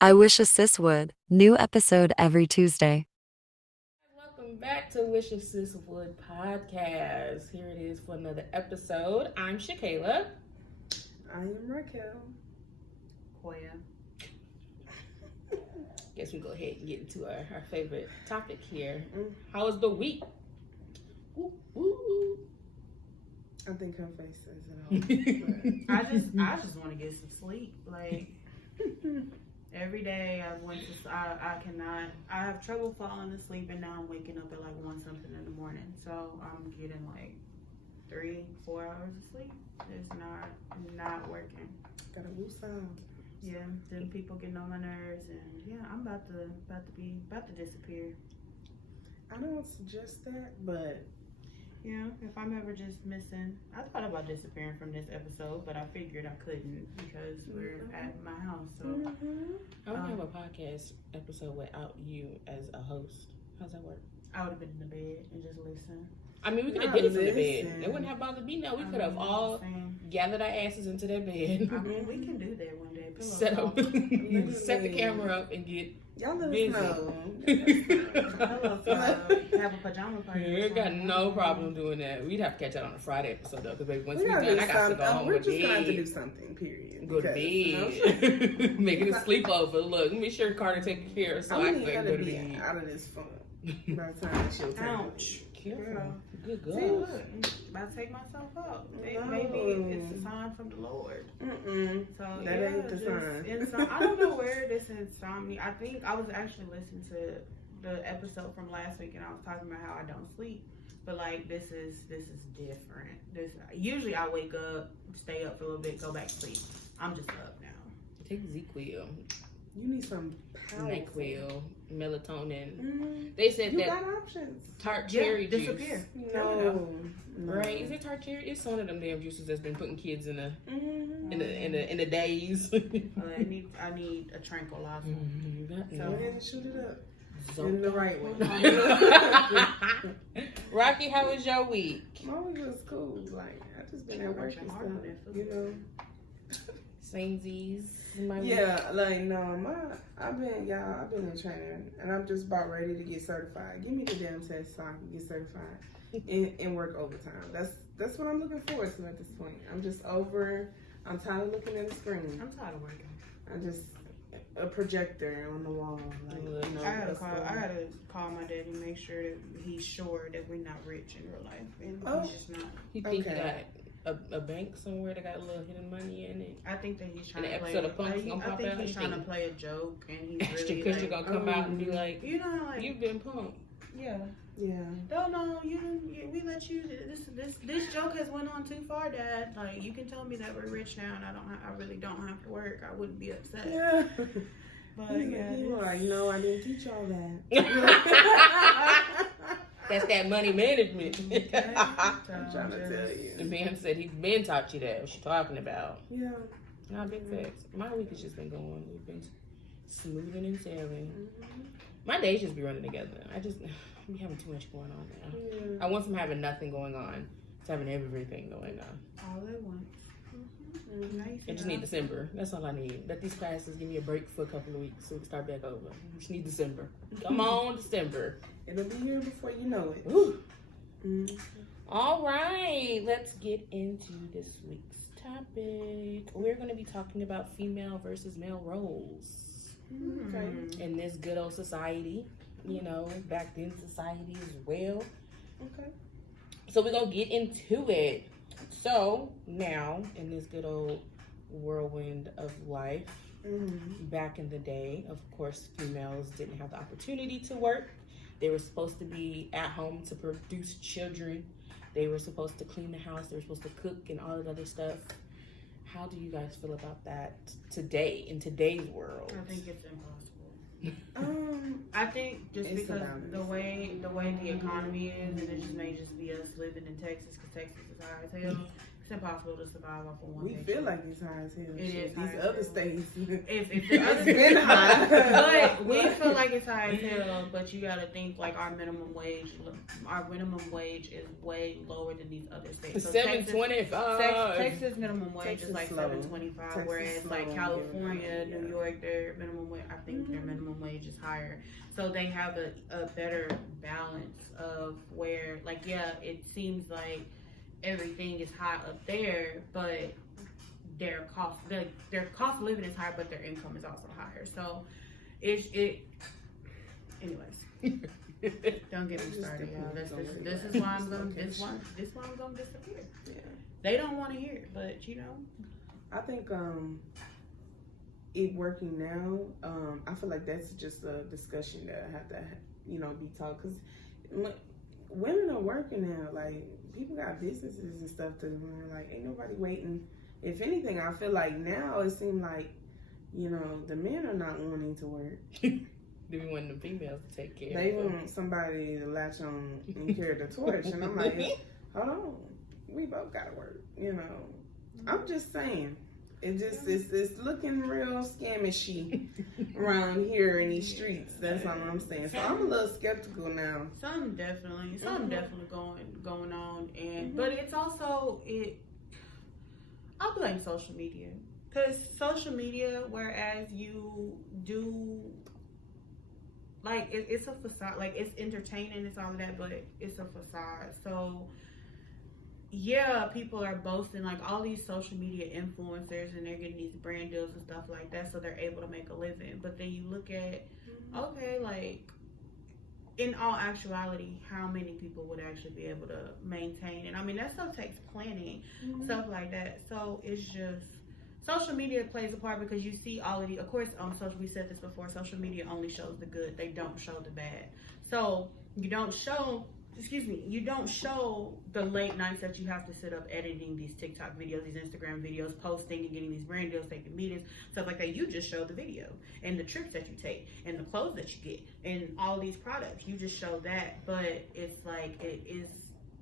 I wish a sis would. New episode every Tuesday. Welcome back to Wish a Sis Would Podcast. Here it is for another episode. I'm Shakayla. I am Raquel. Coia. Guess we go ahead and get into our favorite topic here. How was the week? Ooh, ooh. I think her face says it all. I just want to get some sleep. Like every day I have trouble falling asleep, and now I'm waking up at like 1 something in the morning. So I'm getting like 3-4 hours of sleep. It's not working. Got a loose sound. Yeah, then people getting on my nerves, and yeah, I'm about to disappear. I don't suggest that, but Yeah, if I'm ever just missing, I thought about disappearing from this episode, but I figured I couldn't because we're at my house. So I want to have a podcast episode without you as a host. How's that work? I would have been in the bed and just listened. I mean, we could have did it from the bed. It wouldn't have bothered me. No, we could have all gathered our asses into that bed. I mean, we can do that one day. Set the camera up and get y'all let busy. us know. Have a pajama party. I got no problem doing that. We'd have to catch that on a Friday episode though, because once we're gotta done, do I got to go home we're with just bed. gonna have to do something. Period. Go to bed. Making a sleepover. Look, make sure Carter take care of so I can go to bed. Out of this fun. By the time she'll take Ouch. Careful. Good See, girl. look, I'm about to take myself out. Maybe it's a sign from the Lord. So that ain't the sign. I don't know where this insomnia. I think I was actually listening to the episode from last week, and I was talking about how I don't sleep. But like this is different. Usually I wake up, stay up for a little bit, go back to sleep. I'm just up now. Take Z-Quil, You need some powerful. NyQuil, melatonin. They said You that got options. tart cherry juice. disappear. No. Right? Is it tart cherry? It's one of them damn juices that's been putting kids in the days. I need a tranquilizer. Go ahead and shoot it up. In the right way. Rocky, how was your week? My week was cool. Like I just been at work and stuff. You know. Samesies. Yeah, like no, I've been in training, and I'm just about ready to get certified. Give me the damn test so I can get certified and work overtime. That's what I'm looking forward to at this point. I'm tired of looking at the screen. I'm tired of working. I'm just a projector on the wall. Like, you know, I gotta call my daddy and make sure that he's sure that we're not rich in real life, and he's just not. You think you got a bank somewhere that got a little hidden money in it? I think that he's trying And to the play. episode of Punk's gonna pop out. He's trying to play a joke, and he's Extra really Christian like, gonna come out and be like, you know, like you've been punked. yeah. Yeah. No, you didn't. We let you. This joke has went on too far, Dad. Like you can tell me that we're rich now, and I really don't have to work. I wouldn't be upset. Yeah. But yeah, no, I didn't teach all that. That's that money management. I'm trying to tell you. The man said he's been taught you that. What you talking about? Yeah. Not big facts. My week has just been going. We've been smoothing and sailing. My days just be running together. I'm having too much going on now. Yeah. I went from having nothing going on to having everything going on. all at once. I just need December. That's all I need. Let these classes give me a break for a couple of weeks so we can start back over. I just need December. Come on, December. It'll be here before you know it. Ooh. All right, let's get into this week's topic. We're going to be talking about female versus male roles in this good old society. You know, back then society as well. Okay. So we're going to get into it. So now, in this good old whirlwind of life, back in the day, of course, females didn't have the opportunity to work. They were supposed to be at home to produce children. They were supposed to clean the house. They were supposed to cook and all that other stuff. How do you guys feel about that today, in today's world? I think it's impossible. I think just because the way the economy is, and it just may just be us living in Texas, because Texas is high as hell. It's impossible to survive off of one We paycheck. feel like it's high as hell. It is high These as other hell. states. If the other It's been high. but we feel like it's high as hell. But you gotta think like our minimum wage is way lower than these other states. So $7.25. Texas minimum wage Texas is like slow. $7.25, Texas whereas slow like on California, giving, New York, their minimum wage, I think their minimum wage is higher. So they have a better balance of where, like, yeah, it seems like everything is high up there, but their cost of living is higher, but their income is also higher. So anyways. Don't get me started, y'all. This is why I'm gonna disappear. Yeah. They don't want to hear it, but I think it working now. I feel like that's just a discussion that I have to, be taught, because women are working now. Like, people got businesses and stuff to run. Like, ain't nobody waiting. If anything, I feel like now it seems like, the men are not wanting to work. Do we want the females to take care They of them? want somebody to latch on and carry the torch. And I'm like, hold on. We both gotta work, I'm just saying. It's looking real scamishy around here in these streets. That's all I'm saying. So I'm a little skeptical now. something definitely going on, and but it's also I blame social media, because social media, whereas you do like it's a facade, like it's entertaining, it's all of that, but it's a facade. So yeah, people are boasting like all these social media influencers, and they're getting these brand deals and stuff like that, so they're able to make a living. But then you look at, okay, like in all actuality, how many people would actually be able to maintain? And I mean, that stuff takes planning, stuff like that. So it's just, social media plays a part, because you see all of the, of course, on social, we said this before, social media only shows the good, they don't show the bad. So you don't show the late nights that you have to sit up editing these TikTok videos, these Instagram videos, posting and getting these brand deals, taking meetings, stuff like that. You just show the video and the trips that you take and the clothes that you get and all these products. You just show that, but it's like, it is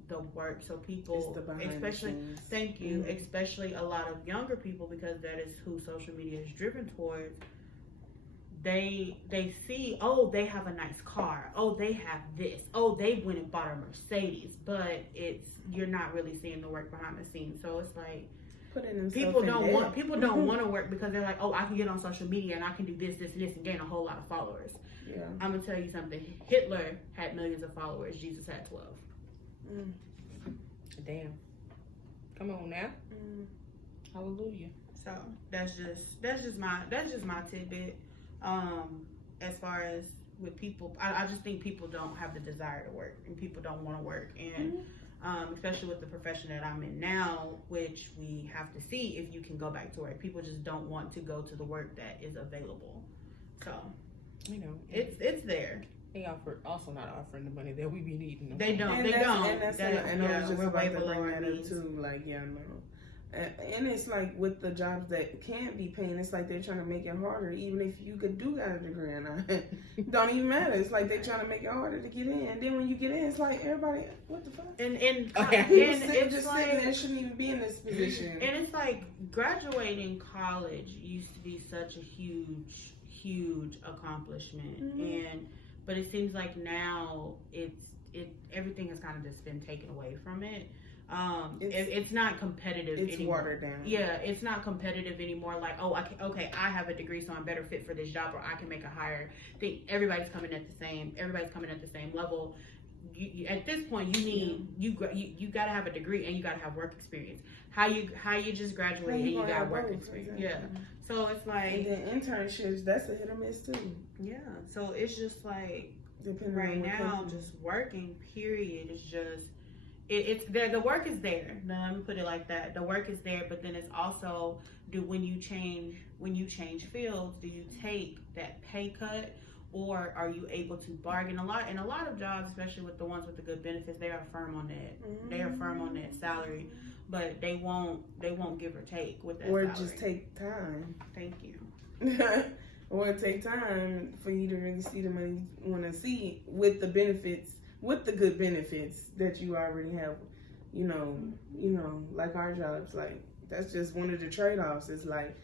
the work. So people, especially, thank you, especially a lot of younger people, because that is who social media is driven towards. They see, oh, they have a nice car, oh, they have this, oh, they went and bought a Mercedes, but you're not really seeing the work behind the scenes. So it's like, people don't want to work, because they're like, oh, I can get on social media and I can do this and this and gain a whole lot of followers. Yeah. I'm gonna tell you something. Hitler had millions of followers. Jesus had 12. Damn. Come on now. Hallelujah. So that's just my tidbit. As far as with people, I just think people don't have the desire to work, and people don't want to work, and especially with the profession that I'm in now, which we have to see if you can go back to work. People just don't want to go to the work that is available. So it's there. They also not offering the money that we be needing. They don't. And I was just we're about way to below bring our that up means. too. Like, yeah, no. And it's like with the jobs that can't be paying, it's like they're trying to make it harder. Even if you got a degree or not, don't even matter. It's like they're trying to make it harder to get in. And then when you get in, it's like everybody, what the fuck? And It's it's just like, sitting there, shouldn't even be in this position. And it's like graduating college used to be such a huge accomplishment, but it seems like now everything has kind of just been taken away from it. It's not competitive it's anymore. watered down. Yeah, it's not competitive anymore. Like, oh, I have a degree, so I'm better fit for this job, or I can make a higher thing. Everybody's coming at the same level. You at this point, you need you got to have a degree, and you got to have work experience. How you just graduate and you got work experience. Exactly. Yeah. So it's like, and then internships, that's a hit or miss too. Yeah. So it's just like, depending right on what now, company. just working. Period. It's just. It's there. The work is there. Now, let me put it like that. The work is there, but then it's also, when you change fields, do you take that pay cut, or are you able to bargain? A lot of jobs, especially with the ones with the good benefits, they are firm on that. They are firm on that salary, but they won't give or take with that. Or salary. just take time. Thank you. Or take time for you to really see the money you want to see with the benefits. With the good benefits that you already have you know, like our jobs, like that's just one of the trade-offs. It's like,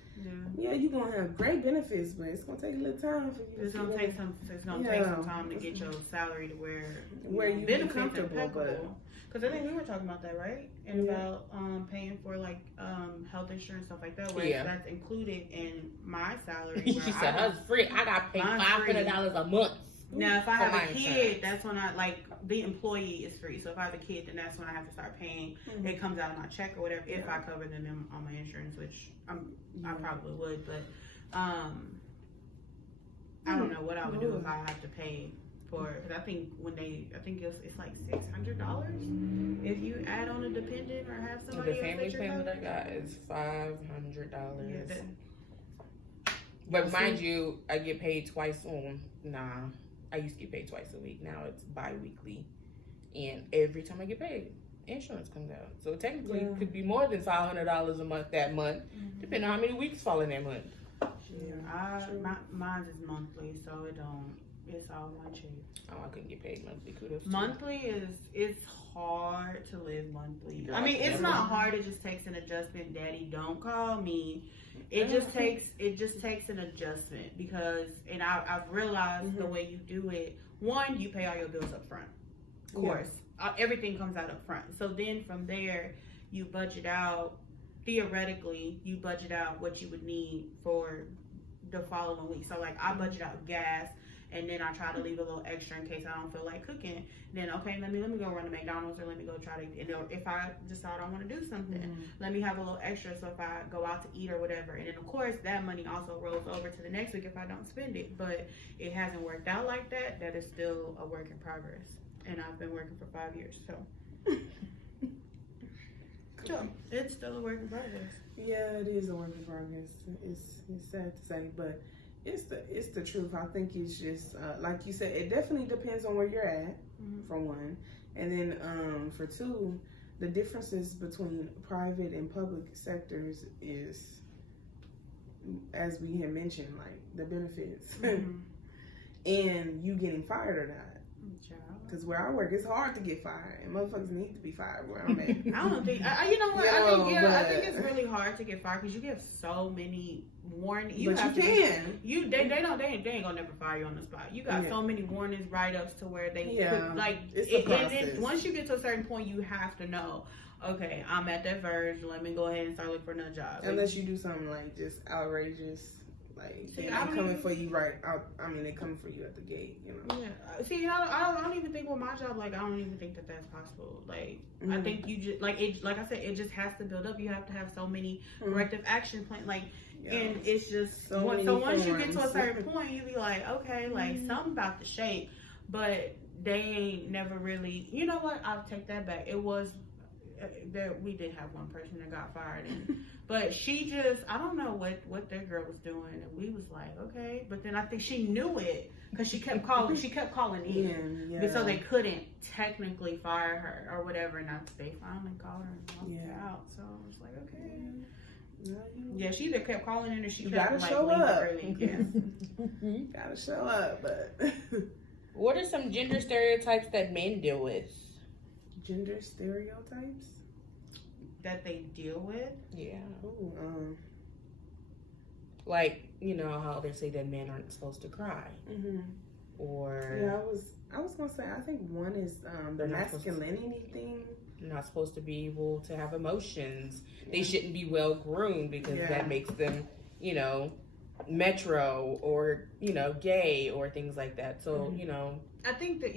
yeah, you're gonna have great benefits, but it's gonna take a little time for you. It's gonna take some time to get your salary to where you be comfortable. But because I think we were talking about that, right? And about paying for like health insurance, stuff like that, where that's included in my salary. She said hers free. I got paid $500 a month. Now, if I have a kid, that's when I, like, the employee is free. So if I have a kid, then that's when I have to start paying. It comes out of my check or whatever, if I cover them on my insurance, which I probably would. But I don't know what I would do if I have to pay for, because I think it's like $600 if you add on a dependent or have somebody. The family plan that I got is $500. But mind you, I get paid twice on. I used to get paid twice a week. Now it's bi-weekly. And every time I get paid, insurance comes out. So technically it could be more than $500 a month that month, depending on how many weeks fall in that month. Mine is monthly, so it's all one check. Oh, I couldn't get paid monthly. Kudos. Monthly it's hard to live monthly. I mean, it's not hard. It just takes an adjustment. Daddy, don't call me. It just takes an adjustment because, and I've realized the way you do it. One, you pay all your bills up front. Of course, everything comes out up front. So then from there, you budget out. Theoretically, you budget out what you would need for the following week. So like I budget out gas. And then I try to leave a little extra in case I don't feel like cooking. Then, okay, let me go run to McDonald's, or let me go try to, if I decide I want to do something, let me have a little extra so if I go out to eat or whatever. And then, of course, that money also rolls over to the next week if I don't spend it. But it hasn't worked out like that. That is still a work in progress. And I've been working for 5 years, so. So, it's still a work in progress. Yeah, it is a work in progress. It's sad to say, but it's the truth. I think it's just like you said, it definitely depends on where you're at, for one, and then for two, the differences between private and public sectors is, as we had mentioned, like the benefits and you getting fired or not. Because where I work, it's hard to get fired, and motherfuckers need to be fired where I'm at. I don't think. You know what? I think it's really hard to get fired because you get so many warnings. They ain't gonna never fire you on the spot. You got so many warnings, write-ups to where they put, like it's a process. And then once you get to a certain point, you have to know. Okay, I'm at that verge. Let me go ahead and start looking for another job. Unless you do something like just outrageous. Like, they're coming for you right out. I mean, they coming for you at the gate, you know. Yeah. See, I don't even think with my job, like, I don't even think that that's possible. Like, I think you just, like I said, it just has to build up. You have to have so many corrective action plans. Like, and it's just, so once you get to a certain point, you be like, okay, like, something about the shape. But they ain't never really, you know what? I'll take that back. It was, we did have one person that got fired, but she just, I don't know what that girl was doing, and we was like, okay, but then I think she knew it because she kept calling in, so they couldn't technically fire her or whatever, and they finally called her and walked her out. So I was like, okay, she either kept calling in or she kept like leaving early. You gotta show up, but what are some gender stereotypes that men deal with? Gender stereotypes that they deal with? Yeah. Ooh, like, you know how they say that men aren't supposed to cry. Or I was gonna say, I think one is the masculinity thing. They're not supposed to be able to have emotions. They shouldn't be well groomed because that makes them, you know, metro or, you know, gay or things like that. So, you know, I think that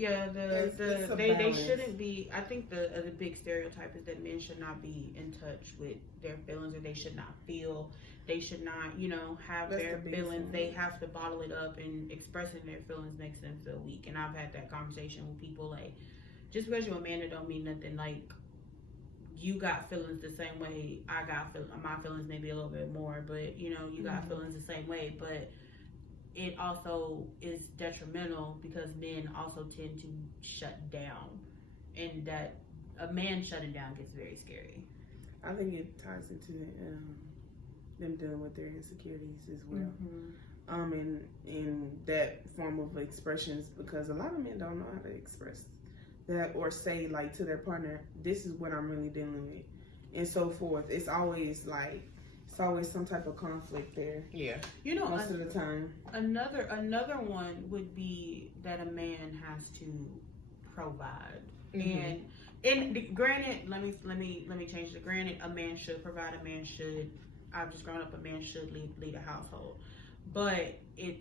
they shouldn't be. I think the big stereotype is that men should not be in touch with their feelings, or they should not feel. They should not, you know, have their feelings. They have to bottle it up, and expressing their feelings makes them feel weak. And I've had that conversation with people, like, just because you're a man, it don't mean nothing. Like, you got feelings the same way I got feelings. My feelings maybe a little bit more, but you know, you got feelings the same way. But it also is detrimental because men also tend to shut down, and that a man shutting down gets very scary. I think it ties into them dealing with their insecurities as well. In that form of expressions, because a lot of men don't know how to express that, or say like to their partner, this is what I'm really dealing with, and so forth. It's always some type of conflict there. Yeah. You know, most of the time. Another one would be that a man has to provide. And granted, let me change it. Granted, a man should provide. A man should. I've just grown up. A man should lead a household, but a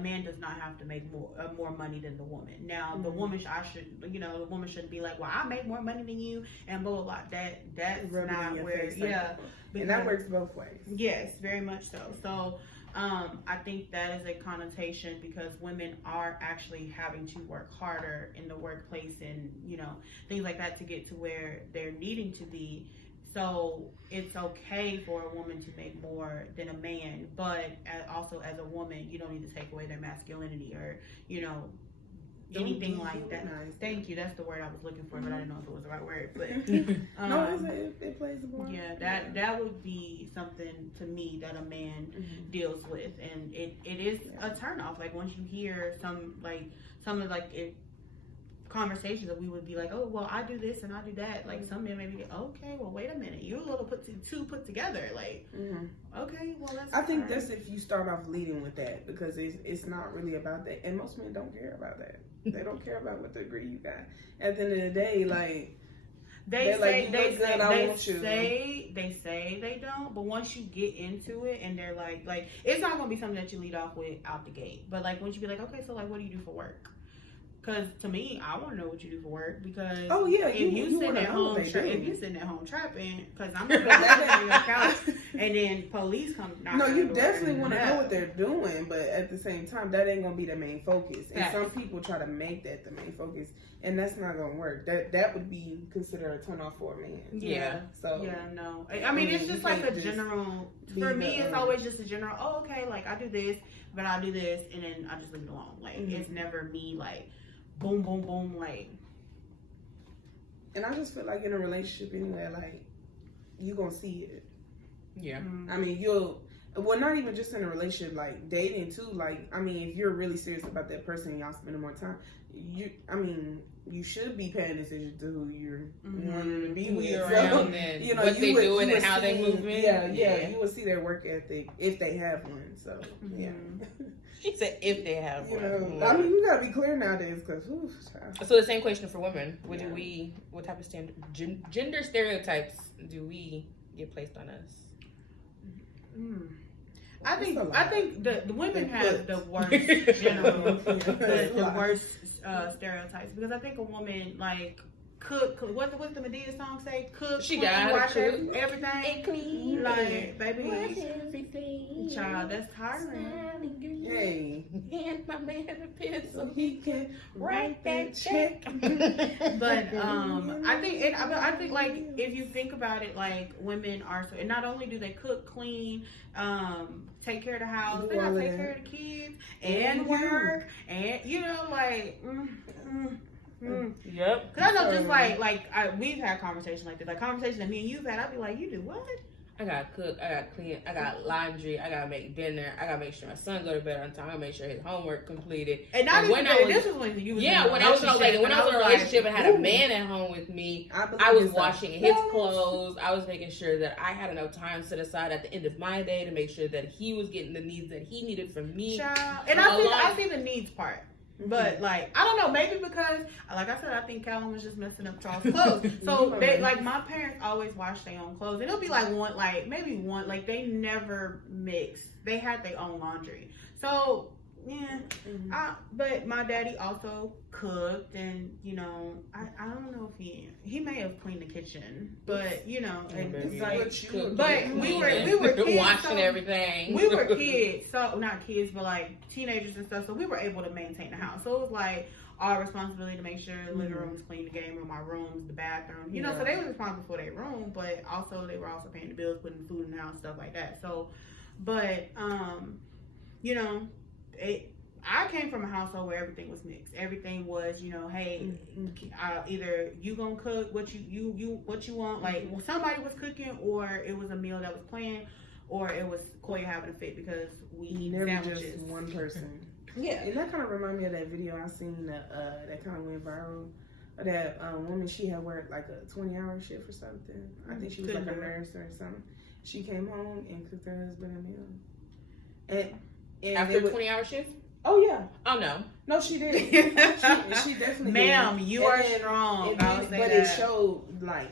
man does not have to make more money than the woman. Now, the woman the woman shouldn't be like, well, I make more money than you, and blah blah blah. That's not where. Yeah, and that works both ways. Yes, very much so. So. I think that is a connotation because women are actually having to work harder in the workplace and, things like that to get to where they're needing to be. So it's okay for a woman to make more than a man, but also as a woman, you don't need to take away their masculinity or, anything like that. Thank you. That's the word I was looking for, but I didn't know if it was the right word. But no, it plays a part. Yeah, that would be something to me that a man deals with, and it is a turnoff. Like once you hear some conversations that we would be like, oh well, I do this and I do that. Like some men maybe okay, well wait a minute, you're a little put together. Like okay, well that's. I think that's if you start off leading with that because it's not really about that, and most men don't care about that. They don't care about what degree you got. At the end of the day, like they say they don't, but once you get into it and they're like it's not gonna be something that you lead off with out the gate. But like once you be like, okay, so like what do you do for work? Because to me, I want to know what you do for work. Because if you sitting at home trapping, because I'm not gonna on your couch, and then police come. No, you definitely want to know what they're doing, but at the same time, that ain't gonna be the main focus. And some people try to make that the main focus, and that's not gonna work. That would be considered a turn off for a man. Yeah. So no. I mean, it's just like a general. For me, it's always just a general. Oh, okay. Like I do this, but I do this, and then I just leave it alone. Like it's never me like. Boom, boom, boom, like. And I just feel like in a relationship anyway, like, you gonna see it. Yeah. I mean, not even just in a relationship, like, dating too, like, I mean, if you're really serious about that person and y'all spending more time, you should be paying attention to who you're wanting to be with. Around and what they doing and how they moving. Yeah, you will see their work ethic if they have one, so, yeah. She said if they have one. I mean, we gotta be clear nowadays because. So the same question for women: what type of gender stereotypes do we get placed on us? I think the women have the worst the worst stereotypes because I think a woman like. Cook. What's the Medea song say? Cook. She got wash everything and clean. Like baby, everything. Child, that's tiring. Hey, hand my man a pen so he can write that check. But I think like if you think about it, like women are so, and not only do they cook, clean, take care of the house, they gotta take care of the kids and work, and Yep. Cause I know just we've had conversations like this, like conversations that me and you've had. I'd be like, you do what? I gotta cook, I gotta clean, I got laundry, I gotta make dinner, I gotta make sure my son go to bed on time, I gotta make sure his homework completed. And not even this was when you was when I was in a relationship and had a man at home with me, I was washing his clothes. I was making sure that I had enough time set aside at the end of my day to make sure that he was getting the needs that he needed from me. And I see the needs part. But like I don't know, maybe because like I said, I think Callum was just messing up Charles' clothes. So they my parents always wash their own clothes, and it'll be maybe one they never mix. They had their own laundry. So yeah, but my daddy also cooked, and I don't know if he may have cleaned the kitchen, but and it's but we were kids, washing everything. We were kids, so not kids, but like teenagers and stuff. So we were able to maintain the house. So it was like our responsibility to make sure the living room was clean, the game room, our rooms, the bathroom. So they were responsible for their room, but also they were also paying the bills, putting food in the house, stuff like that. So, but I came from a household where everything was mixed. Everything was, hey, either you gonna cook what you want. Like somebody was cooking, or it was a meal that was planned, or it was Coia having a fit because we eat never sandwiches. Just one person. Yeah, and that kind of reminded me of that video I seen that kind of went viral. That woman, she had worked like a 20-hour shift or something. I think she was like a nurse or something. She came home and cooked her husband a meal. And After 20-hour shift? Oh yeah. Oh no. No, she didn't. she definitely Ma'am, didn't. you are strong. But it showed like,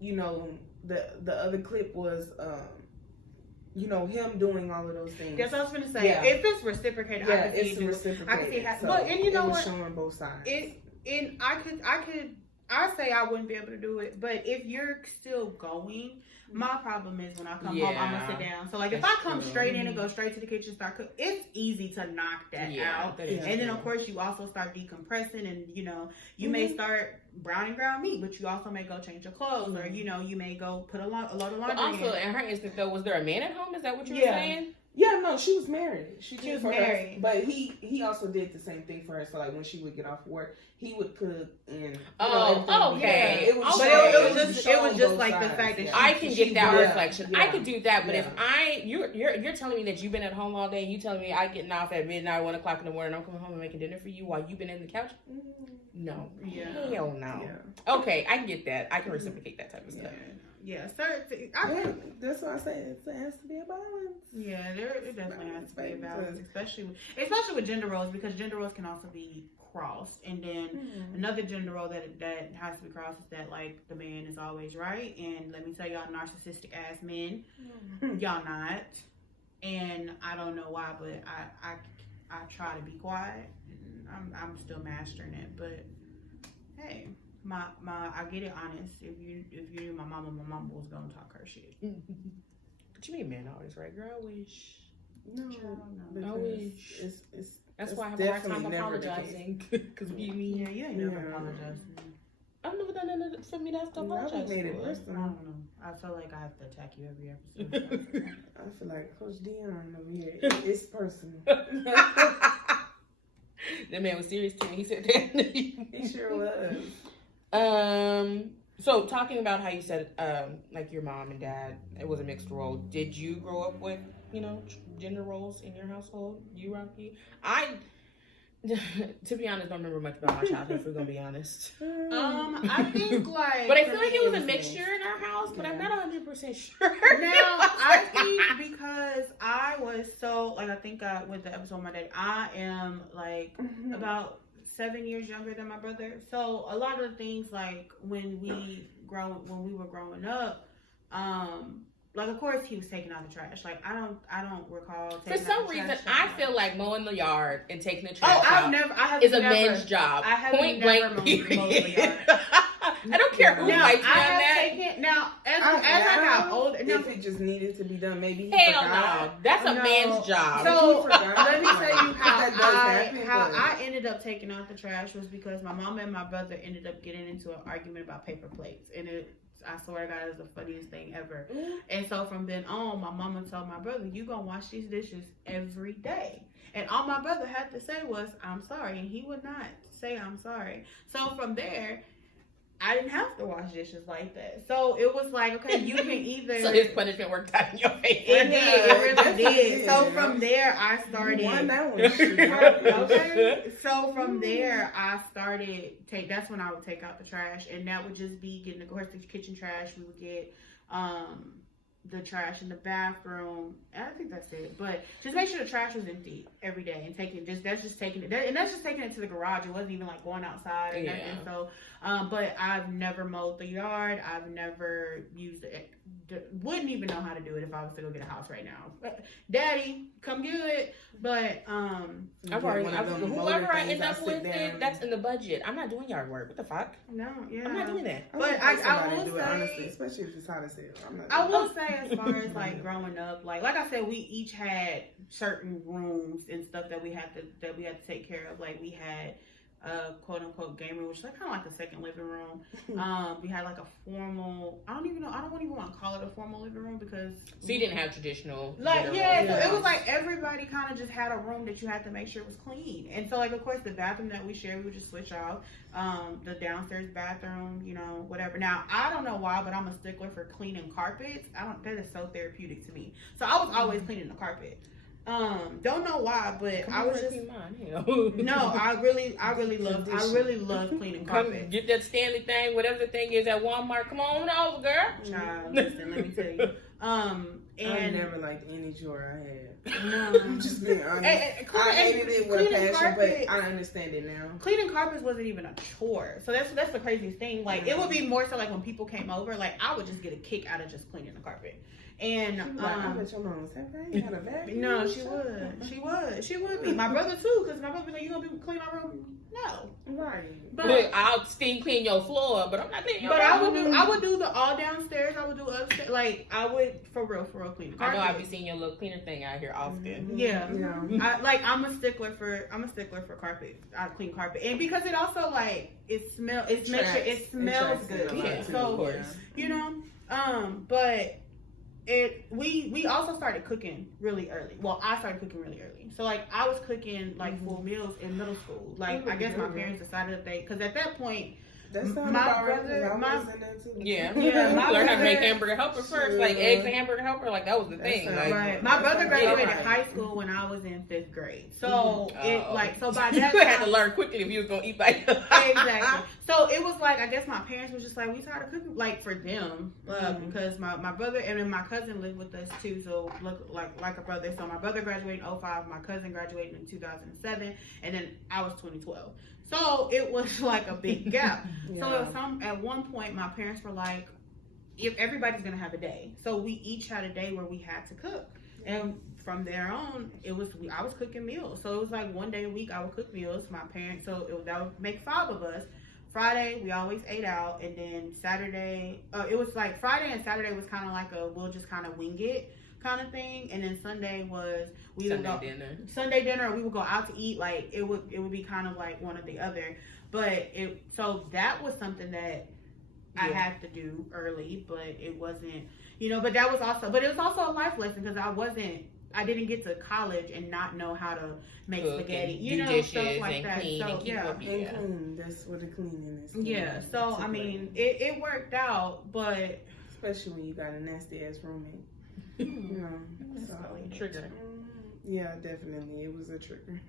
you know, the other clip was you know, him doing all of those things. That's what I was gonna say. Yeah. If it's reciprocated, Yeah, I can see it's it. reciprocated. I can see how. So But and you know it was what? showing both sides. I say I wouldn't be able to do it, but if you're still going, my problem is when I come home, I'm gonna sit down. So like if I come straight in and go straight to the kitchen, start cooking, it's easy to knock that out. And then of course you also start decompressing, and you know you may start browning ground meat, but you also may go change your clothes, or you know you may go put a load of laundry. But also in her instance though, was there a man at home? Is that what you were saying? Yeah, no, she was married. She was married. Her, but he also did the same thing for her. So like when she would get off work, he would cook and okay. It was just like the fact that I can get that reflection. Yeah. I could do that, but if you're telling me that you've been at home all day, and you telling me I getting off at midnight, 1 o'clock in the morning, I'm coming home and making dinner for you while you've been in the couch. No, hell no. Yeah. Okay, I can get that. I can reciprocate that type of stuff. Yeah, that's why I say it has to be a balance. Yeah, it definitely has to be a balance, especially with gender roles, because gender roles can also be crossed. And then another gender role that has to be crossed is that like the man is always right. And let me tell y'all, narcissistic ass men, y'all not. And I don't know why, but I try to be quiet. I'm still mastering it, but hey. I get it honest. If you knew my mama was gonna talk her shit. But you mean man always right, girl? I wish. No, I wish. That's why I have a hard time apologizing. Because you mean you ain't never apologized. I've never done anything for me. That's the apologize for. Made it worse than I don't know. I feel like I have to attack you every episode. I feel like Coach Dion over here. It's personal. That man was serious too when he said that. He sure was. So talking about how you said, like your mom and dad, it was a mixed role. Did you grow up with, you know, gender roles in your household? You, Rocky? To be honest, don't remember much about my childhood, if we're gonna be honest. I think like, but I feel like it was a mixture in our house, but I'm not 100% sure. Now, I think because I was so, like, I think with the episode of my dad, I am like about 7 years younger than my brother. So a lot of the things like when we were growing up, like of course he was taking out the trash. Like I don't recall taking For some out the reason, trash. I feel like mowing the yard and taking the trash out is a man's job. I have Point never blank. mowed the yard. I don't care who fights me on that. As I got older, if it just needed to be done, maybe hell no. That's a man's job. So let me tell you how I ended up taking out the trash was because my mom and my brother ended up getting into an argument about paper plates, and I swear to God, it's the funniest thing ever. And so from then on, my mama told my brother, "You gonna wash these dishes every day." And all my brother had to say was, "I'm sorry," and he would not say, "I'm sorry." So from there, I didn't have to wash dishes like that. So it was like, okay, you can either. So his punishment worked out in your favor. It really did. So from there, I started. You won that one. Okay. So from there, I started that's when I would take out the trash, and that would just be getting, of course, the kitchen trash. We would get the trash in the bathroom. And I think that's it. But just make sure the trash was empty every day, and that's just taking it to the garage. It wasn't even like going outside or nothing. So, but I've never mowed the yard. I've never used it. Wouldn't even know how to do it if I was to go get a house right now. Daddy, come get it. But whoever I end up with, that's in the budget. I'm not doing yard work. What the fuck? No, yeah, I'm not doing that. But I will do say, it, honestly, especially if it's hot as hell. I will say, as far as like growing up, like I said, we each had certain rooms and stuff that we had to take care of. Like we had quote unquote game room, which is like kind of like a second living room. We had like a formal, I don't even want to call it a formal living room because so you didn't have traditional so it was like everybody kind of just had a room that you had to make sure was clean. And so like of course the bathroom that we shared, we would just switch off the downstairs bathroom, you know, whatever. Now I don't know why, but I'm a stickler for cleaning carpets. That is so therapeutic to me. So I was always cleaning the carpet. Don't know why, but Come I on, was just clean mine. Hell. no. I really love cleaning Come carpet. get that Stanley thing, whatever the thing is at Walmart. Come on over, girl. Child, listen, let me tell you. I And never liked any drawer I had. no, I'm just being honest. I cleaning- hated it with a cleaning passion, carpet- but I understand it now. cleaning carpets wasn't even a chore. So that's the craziest thing. Like it would be more so like when people came over, like I would just get a kick out of just cleaning the carpet. And I bet your mom was happy. You had a vacuum. no, she would be. My brother too, because my brother be like, "You gonna be clean my room?" No, Right. Look, I'll steam clean your floor, but I'm not cleaning your But room. I would do the all downstairs. I would do upstairs. Like I would for real clean the I carpet. know I be seeing your little cleaner thing out here often. Yeah. Yeah. I'm a stickler for carpet. I clean carpet, and because it also like it smells good. Yeah, Yeah. So of course. you know, but we also started cooking really early. Well, I started cooking really early. So like I was cooking like full meals in middle school. Like I guess my parents decided that because at that point. That sounds My about right, brother- 'cause I was in there too. Yeah, Yeah, my you learn how to brother- make hamburger helper first, like eggs and hamburger helper. Like that was the thing. That's Like, Right. My brother graduated Right. high school when I was in 5th grade. So Oh. by that you had to time, learn quickly if you was gonna eat like exactly. So it was like I guess my parents was just like we started cooking like for them because my brother and then my cousin lived with us too. So look like a brother. So my brother graduated in 2005, my cousin graduated in 2007, and then I was 2012. So it was like a big gap. So at one point my parents were like, if everybody's gonna have a day, so we each had a day where we had to cook, and from there on I was cooking meals. So it was like one day a week I would cook meals. My parents, that would make 5 of us. Friday we always ate out, and then Saturday it was like Friday and Saturday was kind of like we'll just kind of wing it kind of thing, and then Sunday was Sunday dinner. We would go out to eat. Like it would be kind of like one or the other. But so that was something that I had to do early, but it wasn't, but it was also a life lesson because I didn't get to college and not know how to make spaghetti, stuff like that. Clean so and keep up, And clean. That's what the cleaning is. Yeah. So I mean, it worked out, but especially when you got a nasty ass roommate. Trigger. Yeah, definitely. It was a trigger.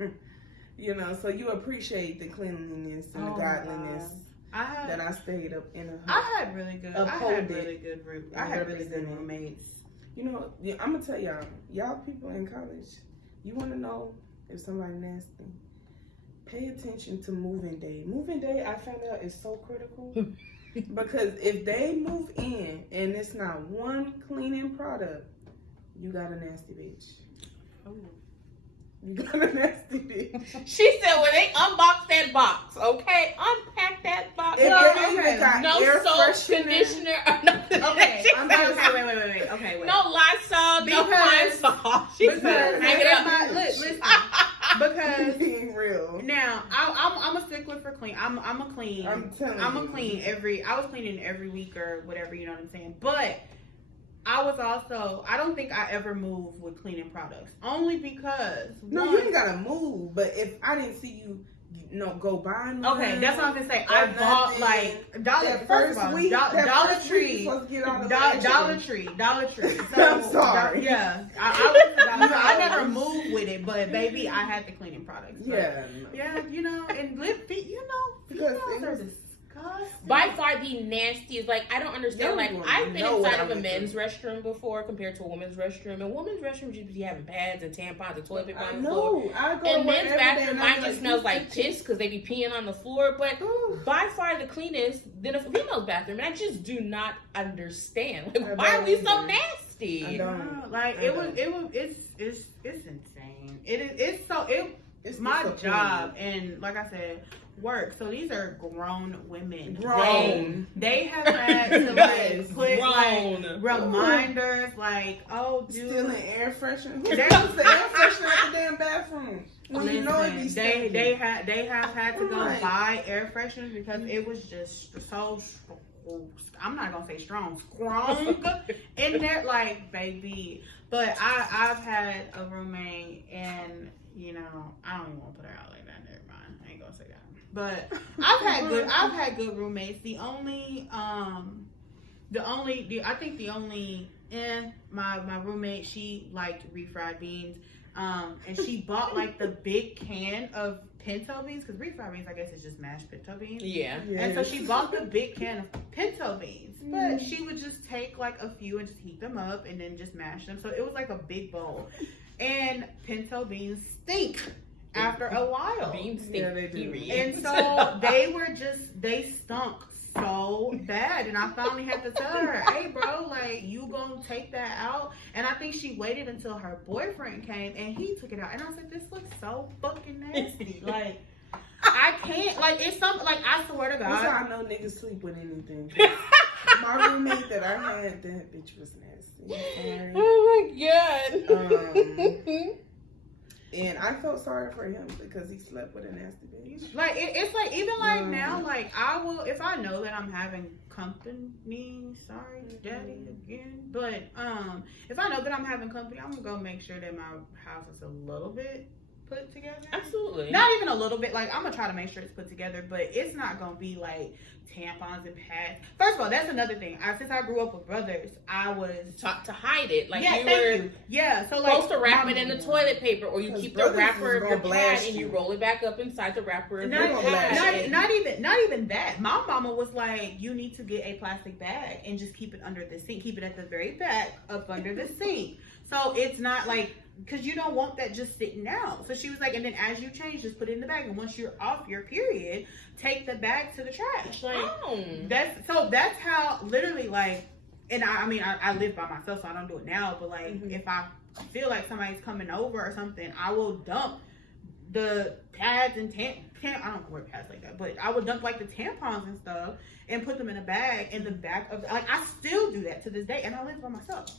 So you appreciate the cleanliness and the godliness that I stayed up in a I had really good roommates. I'm gonna tell y'all people in college, you wanna know if somebody nasty, pay attention to moving day. Moving day, I found out, is so critical. Because if they move in and it's not one cleaning product, you got a nasty bitch. Oh. You got a nasty bitch. She said when they unbox that box, okay, unpack that box. If they even got No air soap, freshener. conditioner, or nothing. Okay, She I'm said, gonna say wait. Okay, wait. no Lysol, no Because- Lysol. She because said, hang it up. Listen, because being real. now I'm a stickler for clean. I'm a clean. I'm telling I'm a you. clean I was cleaning every week or whatever. You know what I'm saying? But I don't think I ever moved with cleaning products. Only because You ain't gotta move, but if I didn't see you, go buy me. Okay, that's what I was gonna say. or I bought nothing. like Dollar That first week, Dollar Tree. Dollar Tree. So, I'm sorry. Yeah, I went to Dollar Tree. I never moved with it, but baby, I had the cleaning products. So, Yeah. yeah, and live feet. Because Females it are was- disgusting. By far the nastiest. Like I don't understand. They Like don't I've been know what inside of I a went men's through. restroom before compared to a woman's restroom. And women's restroom just be having pads and tampons and toilet paper I on the floor. know. I go And to work men's every day bathroom, and mine I'm just smells like this piss because they be peeing on the floor. But Ooh. by far the cleanest than a female's bathroom. And I just do not understand. Like, I why are don't we so either. nasty? I don't. Like I it don't. was it's insane. It's my disappointing. job, and like I said, work. So these are grown women. Grown. They have had to Yes, put grown. reminders like, oh, dude. Stealing air freshener. Who They- puts the air freshener at the damn bathroom? When you know it be Listen, stinky. they have had to go Right. buy air fresheners because it was just so. I'm not gonna say strong in there, like baby. But I've had a roommate, and I don't even want to put her out like that. Never mind, I ain't gonna say that. But I've had good roommates. My roommate, she liked refried beans. And she bought like the big can of pinto beans, because refried beans, I guess, is just mashed pinto beans. Yeah. And so she bought the big can of pinto beans, but she would just take like a few and just heat them up and then just mash them. So it was like a big bowl. And pinto beans stink after a while. Beans stink. Yeah, they do. And so they stunk so bad. And I finally had to tell her, hey bro, like, you gonna take that out? And I think she waited until her boyfriend came and he took it out. And I said, this looks so fucking nasty. Like, I can't, like, it's something, like, I swear to God. That's how I know niggas sleep with anything. My roommate that I had, that bitch was nasty. Sorry. Oh my god. And I felt sorry for him because he slept with a nasty bitch. Like, it's like, even like now, like, I will, if I know that I'm having company, sorry, daddy, again, but, if I know that I'm having company, I'm gonna go make sure that my house is a little bit put together. Absolutely. Not even a little bit, like, I'm gonna try to make sure it's put together, but it's not gonna be like tampons and pads. First of all, that's another thing. Since I grew up with brothers, I was taught to hide it. Like, yeah, you thank were you. Yeah, so like, supposed to wrap it in the toilet paper, or you keep the brothers wrapper is of your gonna pad blast and you you. roll it back up inside the wrapper of your gonna blast pad. not even that. My mama was like, you need to get a plastic bag and just keep it under the sink. Keep it at the very back, up under the sink. So it's not like, because you don't want that just sitting out. So she was like, and then as you change, just put it in the bag. And once you're off your period, take the bag to the trash. Like, that's how, literally, like, and I live by myself, so I don't do it now. But like, if I feel like somebody's coming over or something, I will dump the pads and I don't wear pads like that, but I would dump like the tampons and stuff and put them in a bag in the back of, like, I still do that to this day, and I live by myself.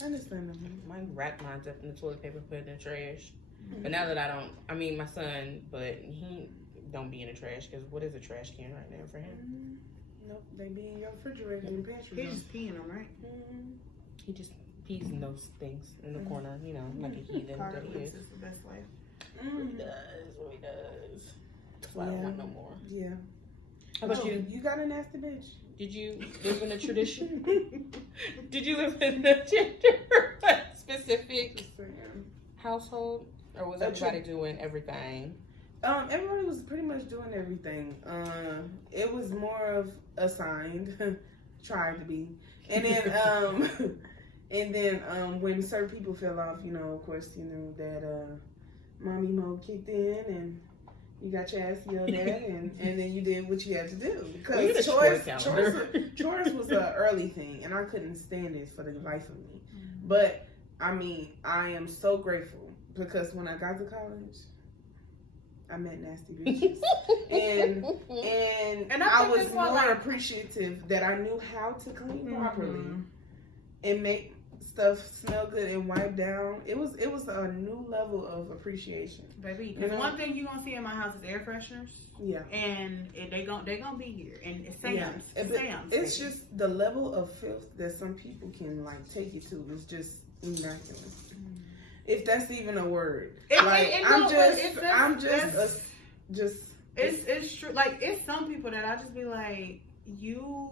I understand. Mine wrapped mine up in the toilet paper, put it in the trash. But now that my son, but he don't be in the trash, because what is a trash can right now for him? Nope, they be in your refrigerator and pantry. He's just peeing them, right? He just pees in those things in the corner, you know, like a heathen that he is. Is the best life. He does. That's why I don't want no more. Yeah. How about you? You got a nasty bitch. Did you live in a tradition? Did you live in a gender specific household? Or was everybody doing everything? Everybody was pretty much doing everything. It was more of assigned, tried to be. And then when certain people fell off, you know, of course, you know, that mommy mode kicked in and you got your ass yelled at, and then you did what you had to do. Because chores was an early thing, and I couldn't stand it for the life of me. But, I mean, I am so grateful, because when I got to college, I met nasty bitches. and I was more appreciative that I knew how to clean properly and make stuff smell good and wipe down. It was a new level of appreciation. Baby, because one thing you're gonna see in my house is air fresheners. Yeah. And they gonna be here. And it's Sam's. It's just the level of filth that some people can like take you to is just miraculous. If that's even a word. It's true. Like, it's some people that I just be like, you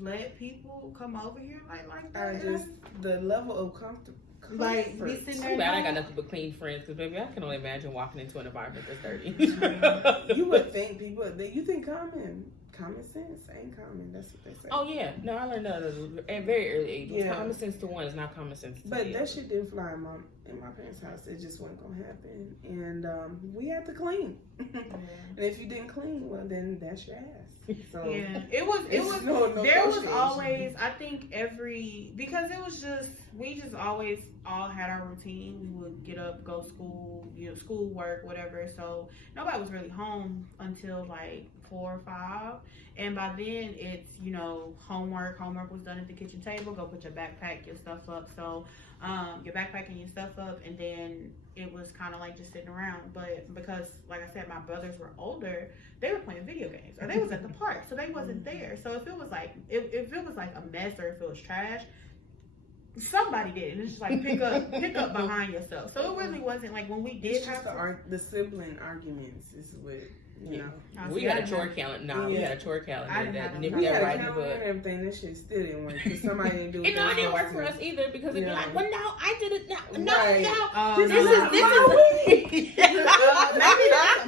let people come over here like that. The level of comfort. Like, we sitting there. I'm glad I got nothing but clean friends, because baby, I can only imagine walking into an environment that's dirty. You would think people, you think common sense ain't common. That's what they say. Oh yeah, no, I learned that at a very early age. Yeah. Common sense to one is not common sense to But the that shit didn't fly in my parents' house. It just wasn't gonna happen, and we had to clean. And if you didn't clean, well, then that's your ass. So yeah, it was. There was always, I think, because it was just, we just always all had our routine. We would get up, go school, school, work, whatever. So nobody was really home until like 4 or 5, and by then it's homework was done at the kitchen table. Go put your backpack, your stuff up. So your backpack and your stuff up, and then it was kind of like just sitting around. But because, like I said, my brothers were older, they were playing video games, or they was at the park, so they wasn't there. So if it was like a mess, or if it was trash, somebody did it. It's just like pick up behind yourself. So it really wasn't like when we did have the sibling arguments is what You know. We got a chore calendar. Nah, we got a chore calendar that nipped we that had right a in the calendar butt. and everything. That shit still didn't work because somebody didn't do it. It didn't work for us either because it'd be like, well, no, I did it. No,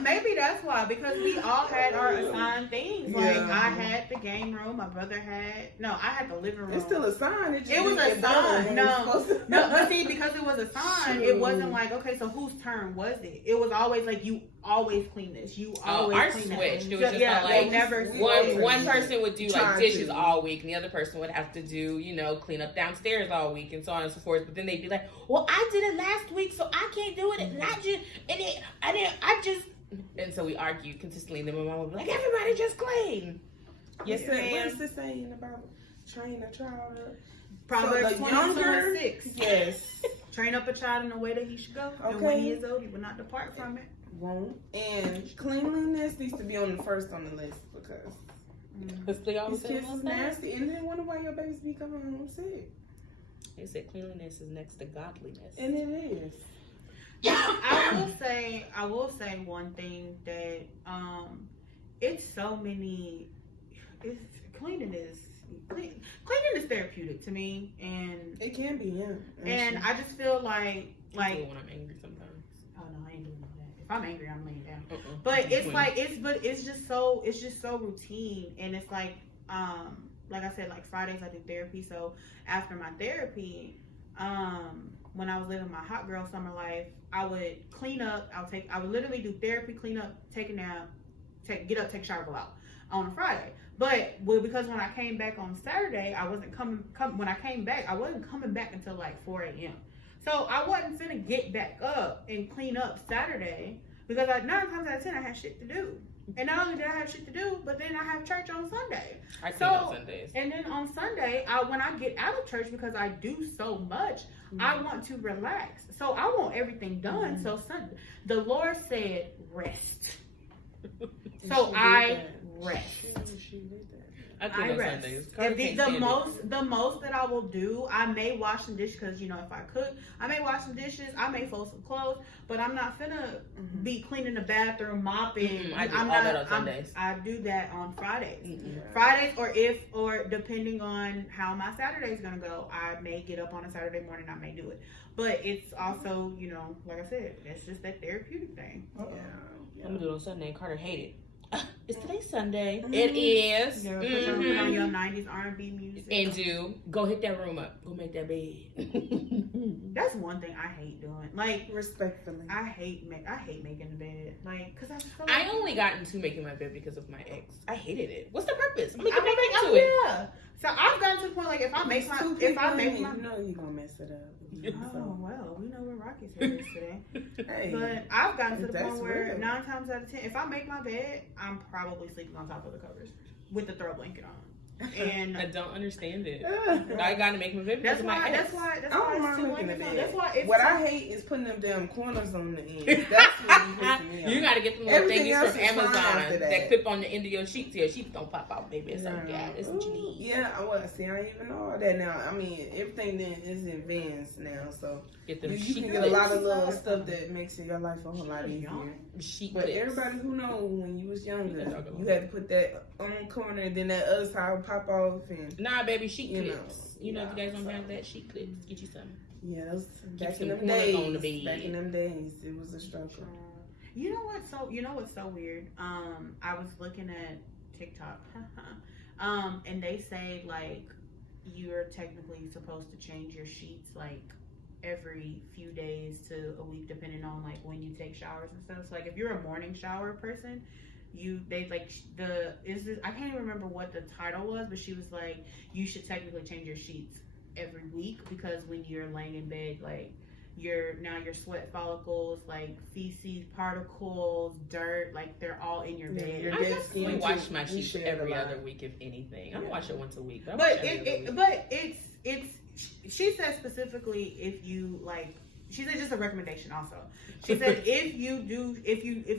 maybe that's why, because we all had our assigned things. Like I had the game room, my brother had I had the living room. It's still a sign. It was a sign. No, but see, because it was a sign, it wasn't like, okay, so whose turn was it? It was always like, you always clean this. You always our clean switch. that. It was just they never one person would do like dishes all week, and the other person would have to do, clean up downstairs all week, and so on and so forth. But then they'd be like, well, I did it last week, so I can't do it, and so we argued consistently. And then my mom would be like, everybody just clean. Yes, ma'am. What does it say in the Bible? Train a child up. Proverbs 22:6. Yes. Train up a child in the way that he should go, and when he is old, he will not depart from it. Won't. And cleanliness needs to be on the first on the list because they always these kids is nasty, and then wonder why your babies be coming home sick. They said cleanliness is next to godliness, and it is. I will say one thing that it's so many. Cleaning is therapeutic to me, and it can be, yeah. And I just feel like when I'm angry sometimes. Oh no, I ain't doing that. If I'm angry, I'm laying down. But it's like it's just so routine, and it's like I said, like Fridays I do therapy. So after my therapy, when I was living my hot girl summer life, I would clean up. I would literally do therapy, clean up, take a nap, get up, take a shower, go out on a Friday. But because when I came back on Saturday, I wasn't when I came back, I wasn't coming back until like 4 a.m. So I wasn't finna get back up and clean up Saturday because 9 times out of 10 I had shit to do. And not only did I have shit to do, but then I have church on Sunday. I clean on Sundays. And then on Sunday, when I get out of church, because I do so much, I want to relax. So I want everything done. So the Lord said, rest. So I rest. I rest. The most that I will do, I may wash some dishes because if I cook, I may wash some dishes, I may fold some clothes, but I'm not finna be cleaning the bathroom, mopping. I do all that on Sundays. I do that on Fridays. Mm-hmm. Fridays, or depending on how my Saturday's gonna go, I may get up on a Saturday morning, I may do it. But it's also, like I said, it's just that therapeutic thing. I'm gonna do it on Sunday, and Carter hated it. It's today Sunday. It is. Put on your 90s R&B music. And go hit that room up. Go make that bed. That's one thing I hate doing. Like, respectfully, I hate making the bed. Like, cause I only got into making my bed because of my ex. I hated it. What's the purpose? I'm making to it. Yeah. So I've gotten to the point like if I make my you know you're gonna mess it up. Oh well, we know where Rocky's head is today. Hey, but I've gotten to the point where real. 9 times out of 10, if I make my bed, I'm probably sleeping on top of the covers with the throw blanket on. And I don't understand it. I gotta make my bed because of my ex. That's why it's too late. That's why it's what I hate is putting them damn corners on the end. That's what pisses me off. You gotta get them little thingies from Amazon that clip on the end of your sheets. Your sheets don't pop out, baby. It's like, yeah, that's what you need. Yeah, I don't even know all that now. I mean, everything then is advanced now, so you can get a lot of little stuff that makes your life a whole lot easier. But everybody who knows when you was younger, you had to put that on corner and then that other side would pop off. And nah, baby, sheet clips. If you guys don't have that, sheet clips. Get you some. Yeah, those back in them days. Back in them days, it was a struggle. You know what's so weird? I was looking at TikTok, and they say like you're technically supposed to change your sheets like every few days to a week, depending on like when you take showers and stuff. So like if you're a morning shower person, I can't even remember what the title was, but she was like, you should technically change your sheets every week because when you're laying in bed, like your sweat follicles, like feces, particles, dirt, like they're all in your bed. I definitely wash my sheets every other week, if anything. I don't wash it once a week, but she said specifically if you like. she said just a recommendation also. She said if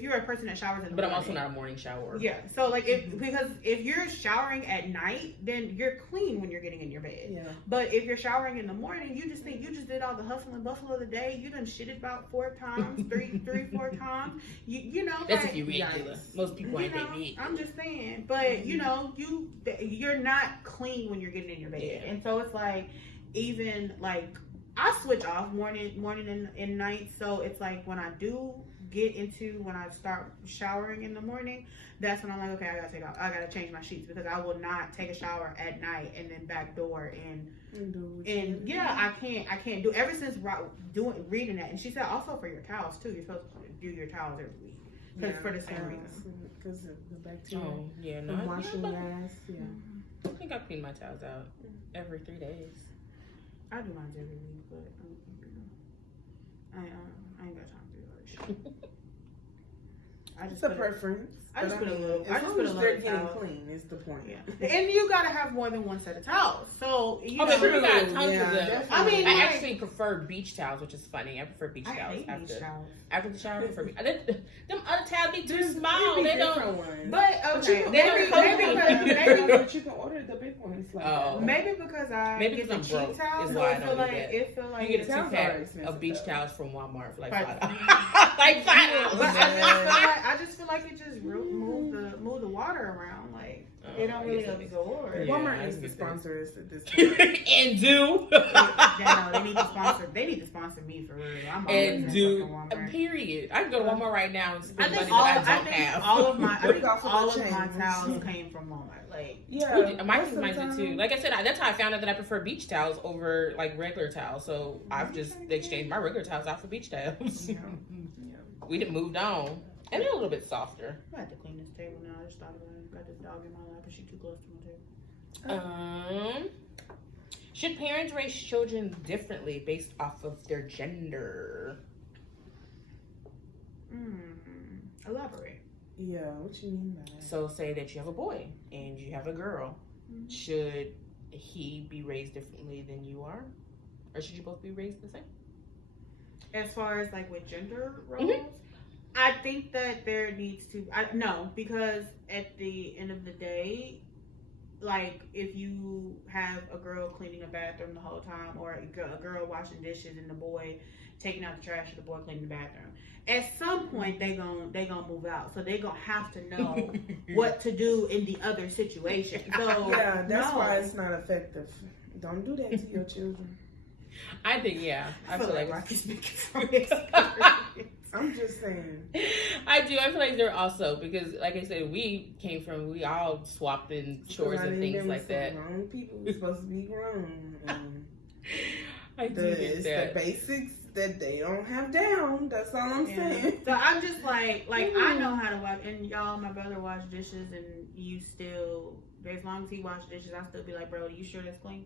you're a person that showers in the But morning, I'm also not a morning shower. Yeah, so like because if you're showering at night, then you're clean when you're getting in your bed. Yeah. But if you're showering in the morning, you just think you just did all the hustle and bustle of the day. You done shitted about 4 times, 4 times. You know, That's like, if you regular. Most people ain't that big. I'm just saying, but you know, you're not clean when you're getting in your bed, Yeah. and so it's like even like I switch off morning and night. So it's like when I start showering in the morning, that's when I'm like, okay, I gotta change my sheets because I will not take a shower at night and then backdoor and yeah, I can't do. Ever since reading that, and she said also for your towels too. You're supposed to do your towels every week because for the same reason. Because of the bacteria. Oh, yeah, no. From washing masks, yeah. I think I clean my towels out every 3 days. I do mine every week, but I ain't got time to do all that shit. It's a preference. I just put a little. As long as they're getting clean, is the point. Yeah, and you gotta have more than one set of towels. So you know, you got tons of them. I mean, I actually prefer beach towels, which is funny. I prefer beach towels after the shower. Them other towels be too small. They don't. Ones. But okay, But you can order the big ones. Like maybe because I'm broke. towels, Is why I don't it feel like you get a towels 2-pack of beach towels from Walmart for like $5. like $5. But I just feel like it just move the water around. Like it don't really absorb. Yeah, Walmart is the sponsor at this point. And do. They need to sponsor me for real. I'm And do. Walmart. Period. I can go to Walmart right now and I spend money think that I don't have. all of my chains. towels came from Walmart. Like Mine did too. Like I said, that's how I found out that I prefer beach towels over like regular towels. So I've just exchanged my regular towels out for beach towels. Yeah. We done moved on, and they're a little bit softer. I have to clean this table now. I just thought about it. Got this dog in my lap, but she's too close to my table. Should parents raise children differently based off of their gender? Elaborate. Yeah, what you mean by that? So say that you have a boy and you have a girl. Mm-hmm. Should he be raised differently than you are? Or should you both be raised the same? As far as like with gender roles, I think that there needs to no, because at the end of the day, like if you have a girl cleaning a bathroom the whole time, or a girl washing dishes and the boy taking out the trash, or the boy cleaning the bathroom, at some point they gonna move out, so they gonna have to know what to do in the other situation. So yeah, that's why it's not effective. Don't do that to your children. I think, yeah. I feel like Rocky's speaking from experience. I'm just saying. I do. I feel like they're also, because like I said, we all swapped in chores and things like that. Grown people are supposed to be grown. I do get It's that. the basics that they don't have down. That's all I'm saying. So I'm just like I know how to wash, and y'all, my brother washed dishes, and you still, as long as he washed dishes, I still be like, bro, you sure that's clean?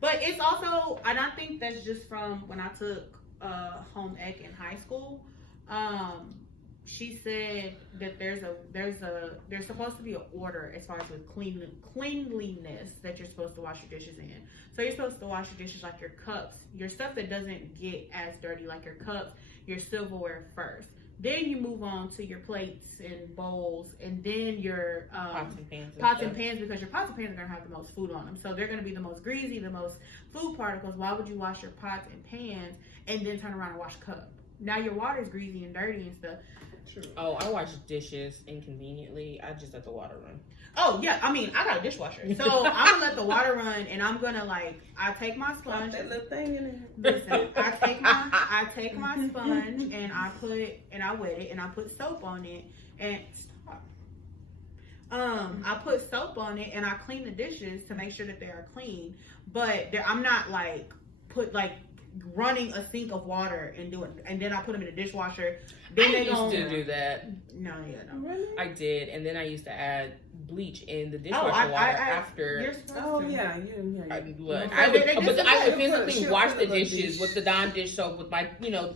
But it's also, and I think that's just from when I took home ec in high school. She said that there's supposed to be an order as far as with cleanliness that you're supposed to wash your dishes in. So you're supposed to wash your dishes like your cups, your stuff that doesn't get as dirty, like your cups, your silverware first. Then you move on to your plates and bowls, and then your pots and pans, because your pots and pans are going to have the most food on them. So they're going to be the most greasy, the most food particles. Why would you wash your pots and pans and then turn around and wash cup? Now your water's greasy and dirty and stuff. True. Oh, I wash dishes inconveniently. I just let the water run. Oh, yeah. I mean, I got a dishwasher. So I'm going to let the water run, and I'm going to, I take my sponge. That little thing in there. Listen, I take my sponge, and I wet it, and I put soap on it, and stop. I put soap on it, and I clean the dishes to make sure that they are clean. But I'm not, running a sink of water and doing, and then I put them in the dishwasher. Then I used to do that. No. Really? I did, and then I used to add bleach in the dishwasher water after. You're supposed to. Oh yeah. I would physically wash the dishes with the Dawn dish soap with my, a little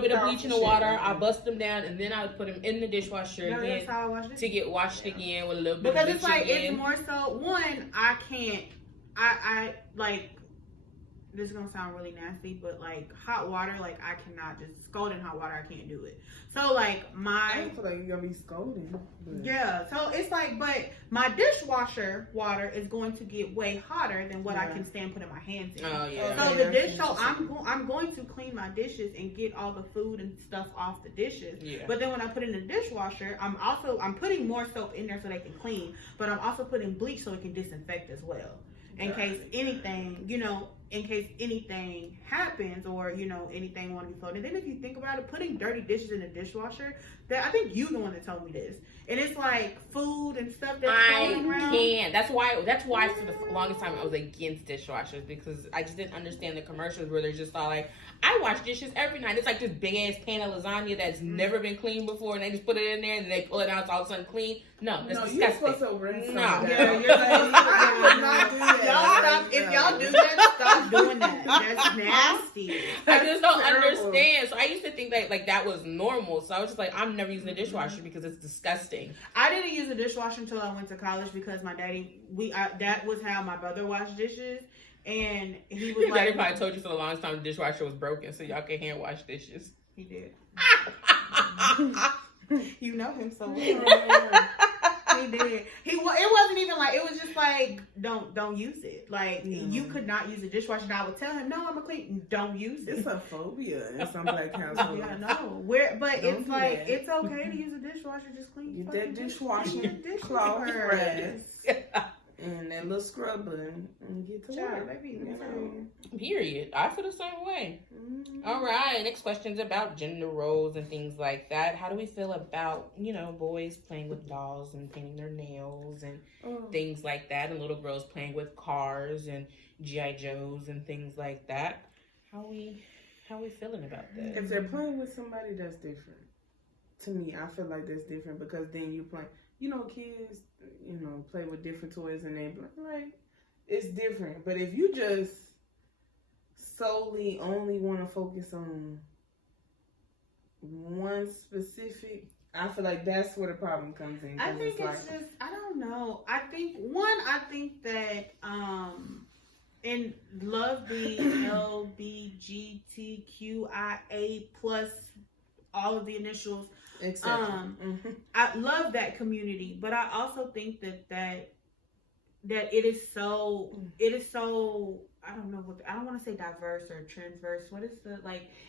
bit of bleach in the water. I bust them down, and then I would put them in the dishwasher again to get washed again with a little bit of bleach. Because it's more so. One, I can't. I this is gonna sound really nasty, but like hot water, like I cannot just scalding hot water. I can't do it. So like I feel like you're gonna be scolding. Yeah, so it's like, but my dishwasher water is going to get way hotter than what I can stand putting my hands in. Oh yeah. So so I'm going to clean my dishes and get all the food and stuff off the dishes. Yeah. But then when I put it in the dishwasher, I'm putting more soap in there so they can clean, but I'm also putting bleach so it can disinfect as well. In case anything, in case anything happens or, anything want to be floating. And then if you think about it, putting dirty dishes in the dishwasher, I think you the one that told me this. And it's like food and stuff that's floating around. I can't. That's why for the longest time I was against dishwashers, because I just didn't understand the commercials where they're just all like, I wash dishes every night. It's like this big ass pan of lasagna that's never been cleaned before, and they just put it in there and they pull it out, it's all of a sudden clean. No, that's disgusting. You're supposed to rinse No. Yeah, you're not do that. Y'all stop. If y'all do that, stop doing that. That's nasty. I just don't terrible. understand. So I used to think that like that was normal. So I was just like, I'm never using a dishwasher because it's disgusting. I didn't use a dishwasher until I went to college because my daddy, that was how my brother washed dishes. And he was Your like, daddy probably told you for the longest time the dishwasher was broken, so y'all can hand wash dishes. he did. You know him so well. He did. It wasn't even like, it was just like, don't use it. Like, you could not use a dishwasher. And I would tell him, no, I'm a clean. Don't use it. It's a phobia in some black households. Yeah, no. But Don't it's do like, that. it's okay to use a dishwasher. Just clean. Get fucking that dishwashing dishes. cloth Dishwasher. press and that little scrubber and get to Child, work. baby, You know? Period. I feel the same way. Mhm. All right. Next question's about gender roles and things like that. How do we feel about, boys playing with dolls and painting their nails and things like that, and little girls playing with cars and G.I. Joes and things like that? How we feeling about that? If they're playing with somebody, that's different. To me, I feel like that's different because then you play. Kids, play with different toys and they like it's different. But if you just solely only want to focus on one specific, I feel like that's where the problem comes in. I think it's just, I don't know. I think that and love the LBGTQIA plus all of the initials. I love that community, but I also think that it is so I don't want to say diverse or transverse. What is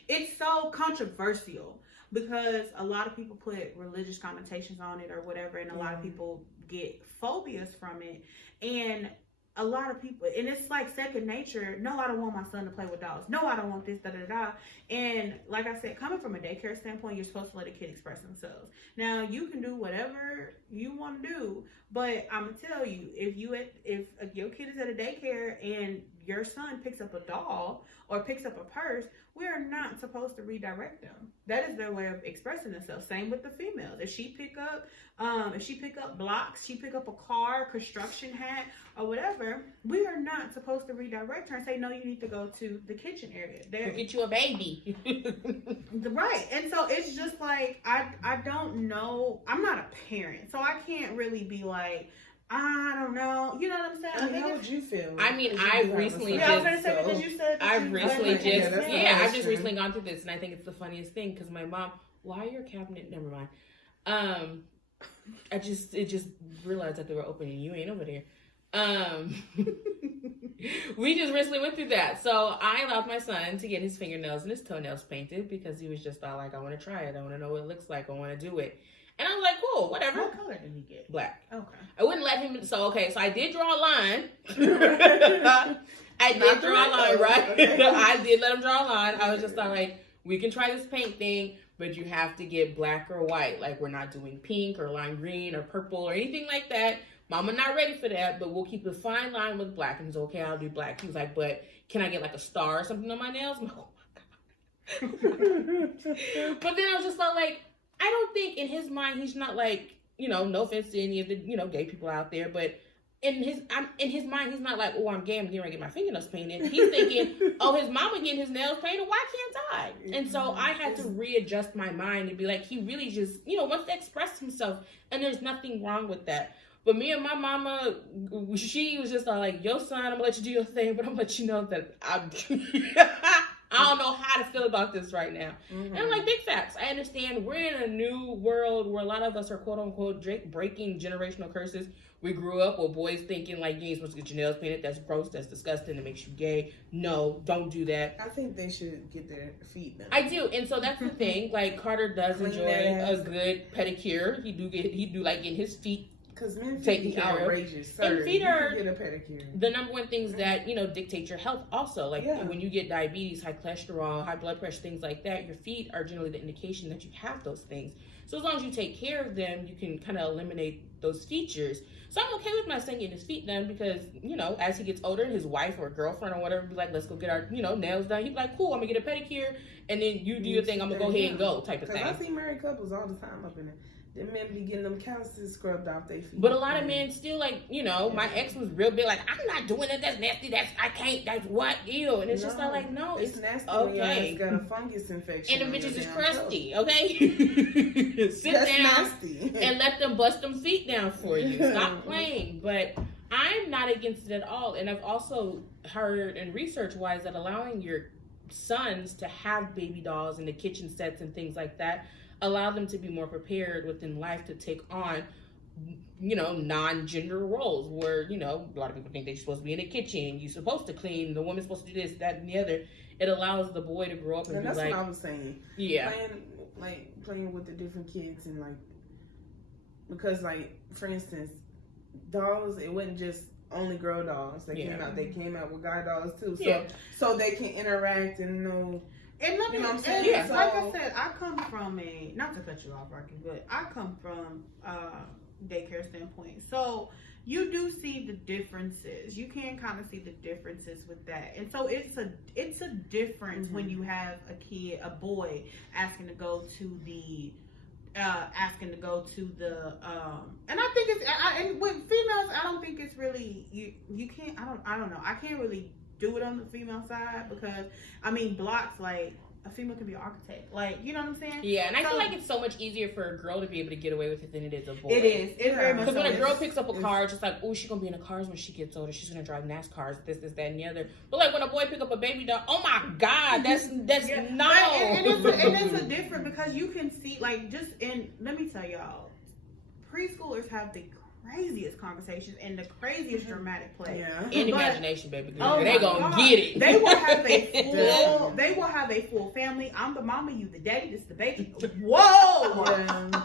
it's so controversial because a lot of people put religious connotations on it or whatever, and a lot of people get phobias from it, and a lot of people, and it's like second nature. No, I don't want my son to play with dolls. No, I don't want this, And like I said, coming from a daycare standpoint, you're supposed to let a kid express themselves. Now, you can do whatever you want to do, but I'm gonna tell you, if your kid is at a daycare and your son picks up a doll or picks up a purse, we are not supposed to redirect them. That is their way of expressing themselves. Same with the females. If she pick up blocks, she pick up a car, construction hat, or whatever, we are not supposed to redirect her and say, no, you need to go to the kitchen area. Get you a baby. Right. And so it's just like, I don't know. I'm not a parent, so I can't really be like, I don't know. You know what I'm saying? How would you feel? I mean, I've recently I was going to say because you said I've just recently true. gone through this, and I think it's the funniest thing because my mom, why your cabinet? Never mind. I just realized that they were open and you ain't over there. We just recently went through that. So I allowed my son to get his fingernails and his toenails painted because he was just all like, I want to try it. I want to know what it looks like. I want to do it. And I was like, cool, whatever. What color did he get? Black. Okay. I wouldn't let him. So I did draw a line. I did Not draw a the line, right right? color. Okay. I did let him draw a line. I was just like, we can try this paint thing, but you have to get black or white. Like, we're not doing pink or lime green or purple or anything like that. Mama not ready for that, but we'll keep a fine line with black. And he's okay, I'll do black. He was like, but can I get like a star or something on my nails? I'm like, oh my God. But then I was just like, I don't think in his mind, he's not like, no offense to any of the, gay people out there, but in his mind, he's not like, oh, I'm gay, I'm getting ready to get my fingernails painted. He's thinking, oh, his mama getting his nails painted, why can't I? And so I had to readjust my mind and be like, he really just, wants to express himself, and there's nothing wrong with that. But me and my mama, she was just like, your son, I'm gonna let you do your thing, but I'm gonna let you know that I don't know how to feel about this right now. And I'm like, big facts. I understand we're in a new world where a lot of us are quote unquote breaking generational curses. We grew up with boys thinking like you ain't supposed to get your nails painted. That's gross. That's disgusting. It makes you gay. No, don't do that. I think they should get their feet done. I do, and so that's the thing. Like Carter does enjoy a good pedicure. He do like getting his feet. Because men taking feet care of. outrageous. And feet are get a pedicure. The number one things that dictate your health. Also, like when you get diabetes, high cholesterol, high blood pressure, things like that, your feet are generally the indication that you have those things. So as long as you take care of them, you can kind of eliminate those features. So I'm okay with my son getting his feet done because as he gets older, his wife or girlfriend or whatever be like, let's go get our nails done. He'd be like, cool, I'm gonna get a pedicure, and then you do your thing. I'm gonna go ahead and go type of thing. I see married couples all the time up in it. Them men be getting them calluses scrubbed off their feet. But a lot of men still my ex was real big, like, I'm not doing it, that's nasty, I can't, that's what, ew. And it's just not like, no, it's nasty okay. When got a fungus infection. And the bitches is crusty, okay? Sit down nasty. And let them bust them feet down for you. Stop playing. But I'm not against it at all. And I've also heard in research-wise that allowing your sons to have baby dolls in the kitchen sets and things like that allow them to be more prepared within life to take on, non-gender roles where, a lot of people think they're supposed to be in the kitchen, you're supposed to clean, the woman's supposed to do this, that, and the other. It allows the boy to grow up and be that's like... what I was saying. Yeah. Playing with the different kids and, because, for instance, dolls, it wasn't just only girl dolls. They came out with guy dolls, too. So they can interact and know... And let me, what I'm saying? like I said, I come from not to cut you off, Rocky, but I come from daycare standpoint. So you do see the differences. You can kind of see the differences with that. And so it's a difference when you have a boy asking to go to the and I think and with females, I don't think it's really you can't I don't know. I can't really do it on the female side because blocks, like a female can be an architect, you know what I'm saying? Yeah, and I feel like it's so much easier for a girl to be able to get away with it than it is a boy. It is. It's very much because when a girl picks up a car, it's just like, oh, she's gonna be in the cars when she gets older. She's gonna drive NASCARs, this, that, and the other. But like when a boy pick up a baby doll, oh my God, that's no. And it's a different because you can see let me tell y'all, preschoolers have the craziest conversations and the craziest dramatic play. Yeah. In imagination, baby girl. They gonna get it. They will have a full family. I'm the mama, you the daddy, this the baby. Whoa!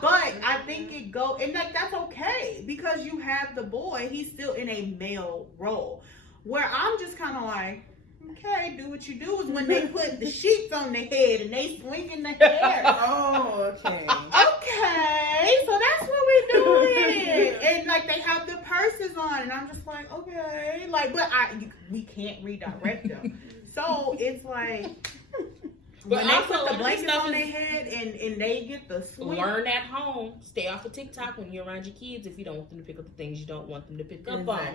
But I think it and that's okay because you have the boy, he's still in a male role. Where I'm just kind of like, okay, do what you do is when they put the sheets on their head and they swinging the hair. Oh, okay. Okay, so that's what we're doing. And they have the purses on and I'm just like, okay. But we can't redirect them. So it's like but when they also, put the blankets on their head and they get the swing. Learn at home. Stay off of TikTok when you're around your kids if you don't want them to pick up the things you don't want them to pick up on.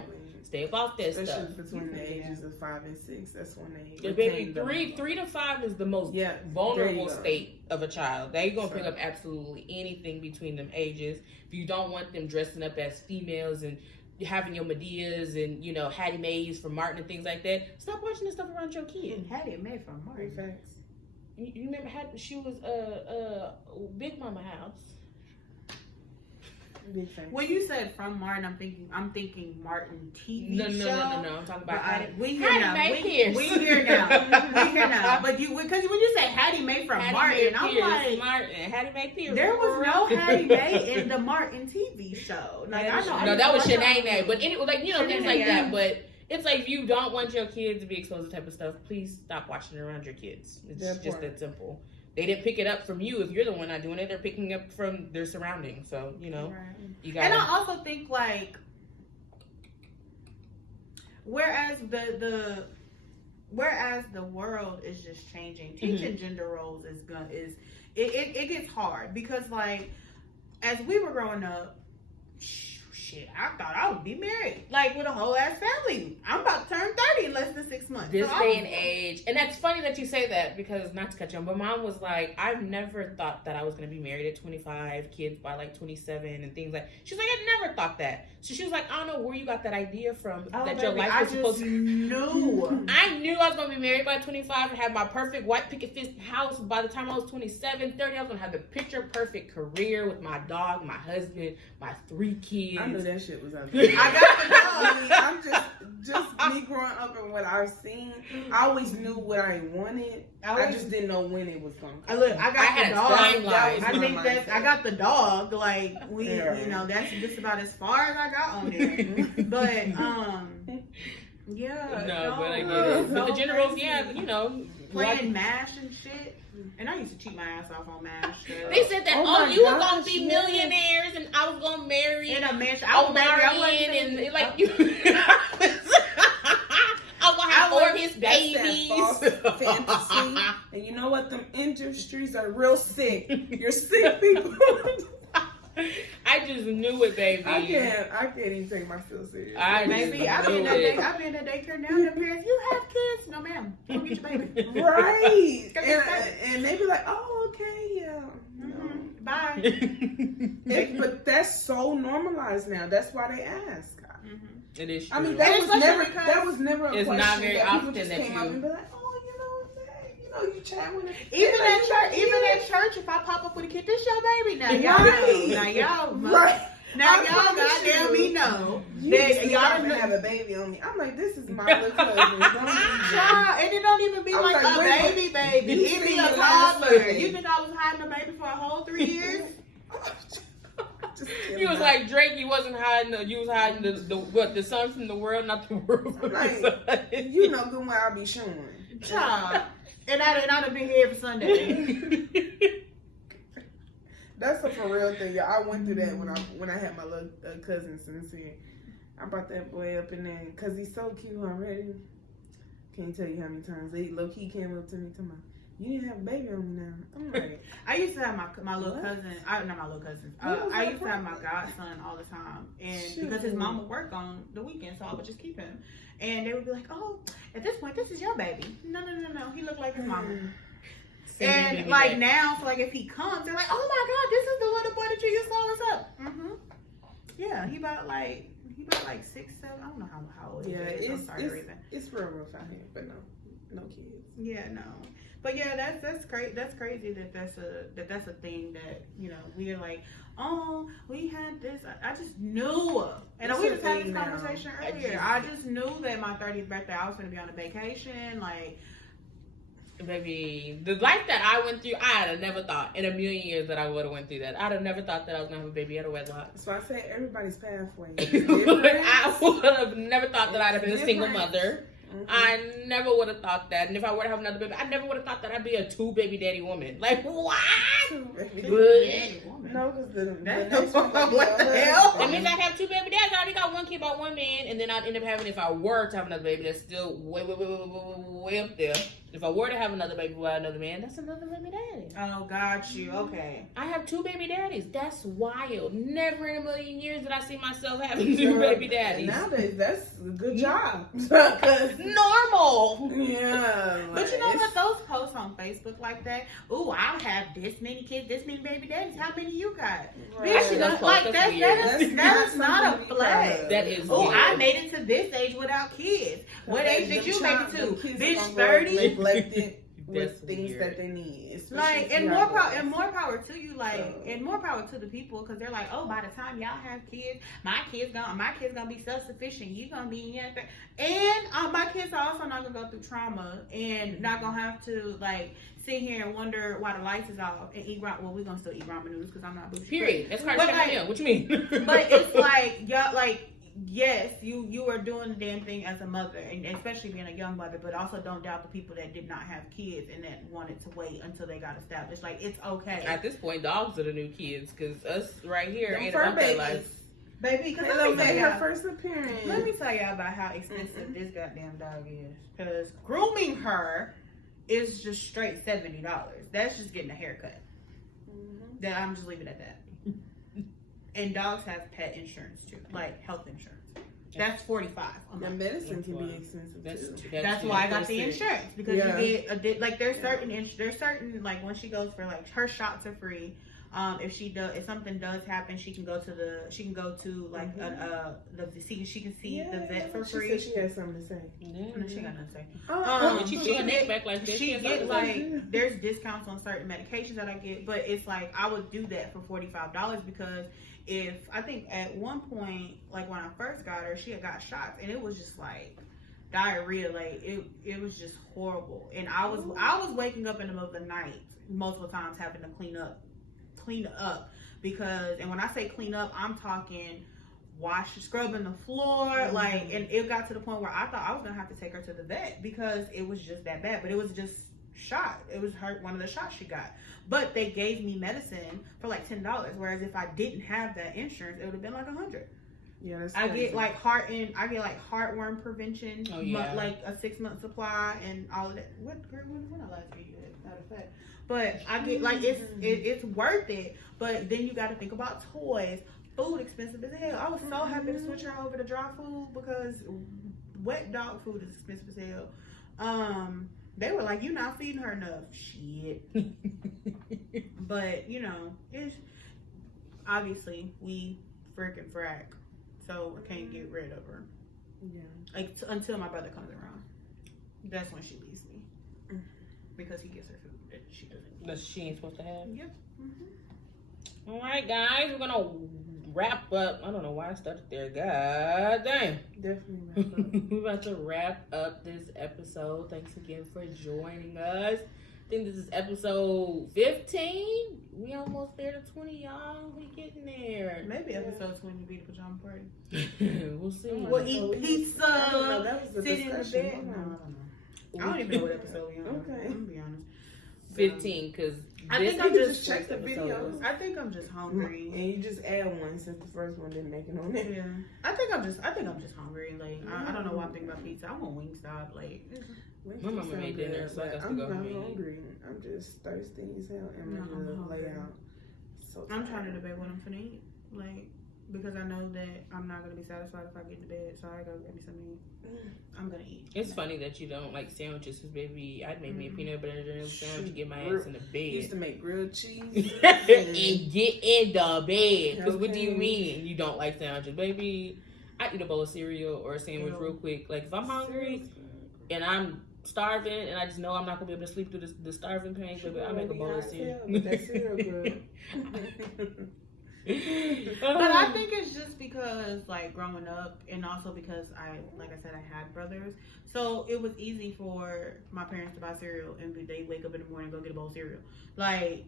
Stay off that stuff. Especially between the ages of 5 and 6. That's when they. Baby, 3 to 5 is the most vulnerable state of a child. They're gonna pick up absolutely anything between them ages. If you don't want them dressing up as females and having your Medeas and Hattie Mays from Martin and things like that, stop watching this stuff around your kid. Hattie Mae from Martin. Facts. You remember she was Big Mama house. Big facts. When you said from Martin, I'm thinking Martin TV show. No. I'm talking about we here now. We here now. But because when you say Hattie Mae from Martin, I'm like Hattie Mae Pierce. There was no Hattie Mae in the Martin TV show. That was Shanae. But anyway, things like that. But it's like if you don't want your kids to be exposed to type of stuff, please stop watching it around your kids. It's just that simple. They didn't pick it up from you if you're the one not doing it. They're picking up from their surroundings. So, you gotta... And I also think whereas the world is just changing, teaching gender roles it gets hard because as we were growing up, shit, I thought I would be married, like with a whole ass family. I'm about to turn 30 in less than 6 months. This day and age. And that's funny that you say that, because not to cut you on, but mom was like, I've never thought that I was going to be married at 25, kids by like 27 and things like. She's like, I never thought that. So she was like, I don't know where you got that idea from, that your life was supposed to. Knew. I knew I was going to be married by 25 and have my perfect white picket fence house by the time I was 27, 30. I was going to have the picture perfect career with my dog, my husband, my 3 kids. I knew that shit was out there. I got the dog. I'm just me growing up and what I've seen. I always knew what I wanted. I just didn't know when it was going to come. Look, I got the dog. I think that I got the dog. Like we, you know, that's just about as far as I got on there. But yeah. No, but I get it. But the generals, yeah, you know, playing MASH and shit. And I used to cheat my ass off on MASH. They said that, you were going to be millionaires and I was going to marry. In a mansion. I was marrying and like you. I was going to have 4 of his babies. False fantasy. And you know what? Them industries are real sick. You're sick people. I just knew it, baby. I can't even take myself serious. I be in that daycare now. The parents, you have kids? No, ma'am. Don't get your baby. Right. and they be like, oh, okay, yeah. Mm-hmm. Bye. But that's so normalized now. That's why they ask. Mm-hmm. It is true. I mean, that was never a question. It's not very that often people just that came you. up and be like, oh, you chat with it. Even at church, if I pop up with a kid, this your baby now. Y'all goddamn me know that y'all have a baby on me. I'm like, this is my little cousin. And it don't even be like a baby. It be a toddler. You think I was hiding a baby for a whole 3 years? You was like Drake. You wasn't hiding. You was hiding the son from the world, not the world from the son. You know good well I'll be showing. Child. And I'd have been here every Sunday. That's a for real thing. I went through that when I had my little cousin Sincere. I brought that boy up in there because he's so cute already. Can't tell you how many times he low key came up to me talking about, you didn't have a baby on me now. I'm like, I used to have my little cousin. Not my little cousin. I used to have my godson all the time, and because his mom would work on the weekend, so I would just keep him. And they would be like, "Oh, at this point, this is your baby." No. He looked like his mama. And like now, so like if he comes, they're like, "Oh my God, this is the little boy that you used to always up." Mm-hmm. Yeah, he about like 6, 7. I don't know how old he is. It's real rough out here, but no kids. Yeah, no. But yeah, that's crazy. That's crazy that's a thing that, you know, we're like, oh, we had this. I just knew, and we just had this conversation earlier. I just knew that my 30th birthday I was going to be on a vacation, like. Baby, the life that I went through, I'd have never thought in a million years that I would have went through that. I'd have never thought that I was gonna have a baby at a wedlock. So I said everybody's pathway. I would have never thought that I'd have been a single mother. Mm-hmm. I never would have thought that. And if I were to have another baby, I never would have thought that I'd be a 2 baby daddy woman. Like, what? 2 baby daddy woman. No, because what the hell? It means I'd have 2 baby dads. I already got 1 kid by 1 man, and then I'd end up having, if I were to have another baby, that's still way up there. If I were to have another baby by another man, that's another baby daddy. Oh, got you. Okay. I have 2 baby daddies. That's wild. Never in a million years did I see myself having 2 baby daddies. Nowadays, that's a good job. Normal. Yeah. But you know what? Those posts on Facebook like that, ooh, I'll have this many kids, this many baby daddies. How many you got? Right. Bitch, like that is not a flag. That is oh, weird. I made it to this age without kids. What age did you make it to? Bitch, 30. Neglected with things weird. That they need. Like, and more power to you. Like, and more power to the people, because they're like, oh, by the time y'all have kids, my kid's gonna be self-sufficient. You gonna be and my kids are also not gonna go through trauma and not gonna have to like sit here and wonder why the lights is off and eat ramen. Well, we're gonna still eat ramen noodles because I'm not bougie. Period. That's kind of like, what you mean? But it's like y'all like. Yes, you are doing the damn thing as a mother, and especially being a young mother, but also don't doubt the people that did not have kids and that wanted to wait until they got established. Like, it's okay. At this point, dogs are the new kids, because us right here ain't about that life. Baby, because they made her first appearance. Let me tell y'all about how expensive this goddamn dog is. Because grooming her is just straight $70. That's just getting a haircut. That I'm just leaving it at that. And dogs have pet insurance too, like health insurance. That's $45. The medicine can be expensive too. That's why I got the insurance, because you get like there's certain like when she goes for like her shots are free. If something does happen, she can go to she can see the vet for free. She said she had something to say. No, she got nothing to say. She get neck back like that. She get like there's discounts on certain medications that I get, but it's like I would do that for $45 because if I think at one point, like when I first got her, she had got shots and it was just like diarrhea, like it was just horrible. And I was waking up in the middle of the night multiple times having to clean up because, and when I say clean up, I'm talking scrubbing the floor, like, and it got to the point where I thought I was gonna have to take her to the vet because it was just that bad. But it was just it was one of the shots she got, but they gave me medicine for like $10, whereas if I didn't have that insurance, it would have been like $100. Yeah, that's I get like heartworm prevention, like a 6-month supply and all of that. When I last video that effect? But I get like it's worth it. But then you got to think about toys. Food expensive as hell. I was so happy to switch her over to dry food because wet dog food is expensive as hell. They were like, "You're not feeding her enough." Shit. But it's obviously we freaking frack, so I can't get rid of her. Yeah. Like until my brother comes around, that's when she leaves me because he gets her food that she doesn't. That she ain't supposed to have. Yep. All right, guys, we're gonna wrap up. I don't know why I started there. God damn. Definitely wrap up. We're about to wrap up this episode. Thanks again for joining us. I think this is episode 15. We almost there to 20, y'all. We getting there. Maybe episode 20 will be the pajama party. We'll see. We'll eat pizza. I don't know. That was the sit in the discussion. bed. No, I don't know. I don't even know what episode we on. Okay. I'm gonna be honest. 15, because I think I'm just check the videos. I think I'm just hungry. And you just add one since the first one didn't make it on there. Yeah. I think I'm just hungry. Like I don't know why I'm thinking about pizza. I want Wingstop. Like my mama made dinner, so I got to I'm go not home. hungry. I'm just thirsty as hell and No, ready I'm to lay out. So I'm trying to debate what I'm finna eat. Like because I know that I'm not gonna be satisfied if I get to bed, so I gotta get me something to eat. I'm gonna eat. It's funny that you don't like sandwiches, because baby, I'd make me a peanut butter and jelly sandwich to get my ass in the bed. Used to make grilled cheese and get in the bed. Because what do you Okay. mean you don't like sandwiches, baby? I eat a bowl of cereal or a sandwich real quick. Like if I'm hungry and I'm starving and I just know I'm not gonna be able to sleep through the starving pain, baby, I make a bowl of cereal. That cereal good. But I think it's just because like growing up and also because I had brothers, so it was easy for my parents to buy cereal and they wake up in the morning and go get a bowl of cereal. Like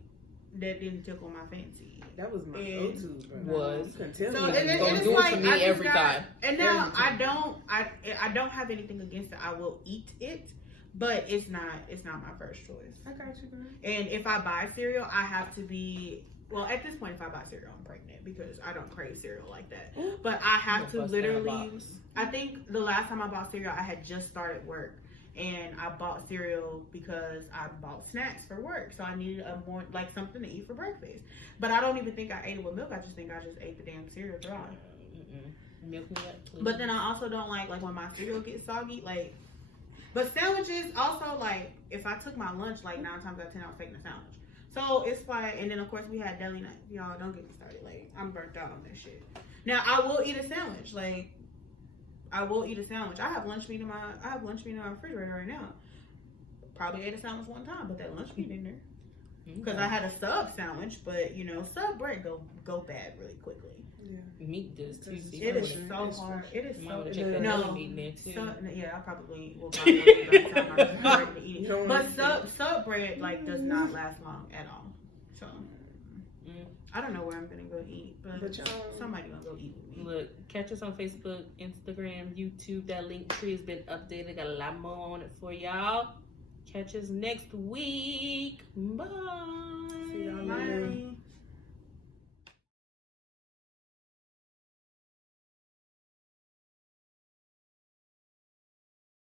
that didn't tickle my fancy. That was my go-to, bro. Was. You can tell So me. and Don't it's do it like for me every time. And now I don't have anything against it. I will eat it, but it's not my first choice. I got you, girl. And if I buy cereal, I have to be. Well, at this point, if I buy cereal, I'm pregnant because I don't crave cereal like that. But I have to literally. I think the last time I bought cereal, I had just started work, and I bought cereal because I bought snacks for work, so I needed something to eat for breakfast. But I don't even think I ate it with milk. I just think I just ate the damn cereal dry. Milk me up, please. But then I also don't like when my cereal gets soggy. Like, but sandwiches also like if I took my lunch 9 times out of 10 I was taking a sandwich. So it's like, and then of course we had deli night. Y'all don't get me started. Like I'm burnt out on that shit. Now I will eat a sandwich. Like I will eat a sandwich. I have lunch meat in my refrigerator right now. Probably ate a sandwich one time, but that lunch meat in there. Because I had a sub sandwich, but sub bread go bad really quickly. Yeah. Meat does too. It is so hard. It is so no meat in there too. Yeah, I probably will buy one by the time I'm ready to eat it. But sub bread does not last long at all. So I don't know where I'm gonna go eat, but somebody gonna go eat with me. Look, catch us on Facebook, Instagram, YouTube. That link tree has been updated. Got a lot more on it for y'all. Catch us next week. Bye. See y'all later. Bye.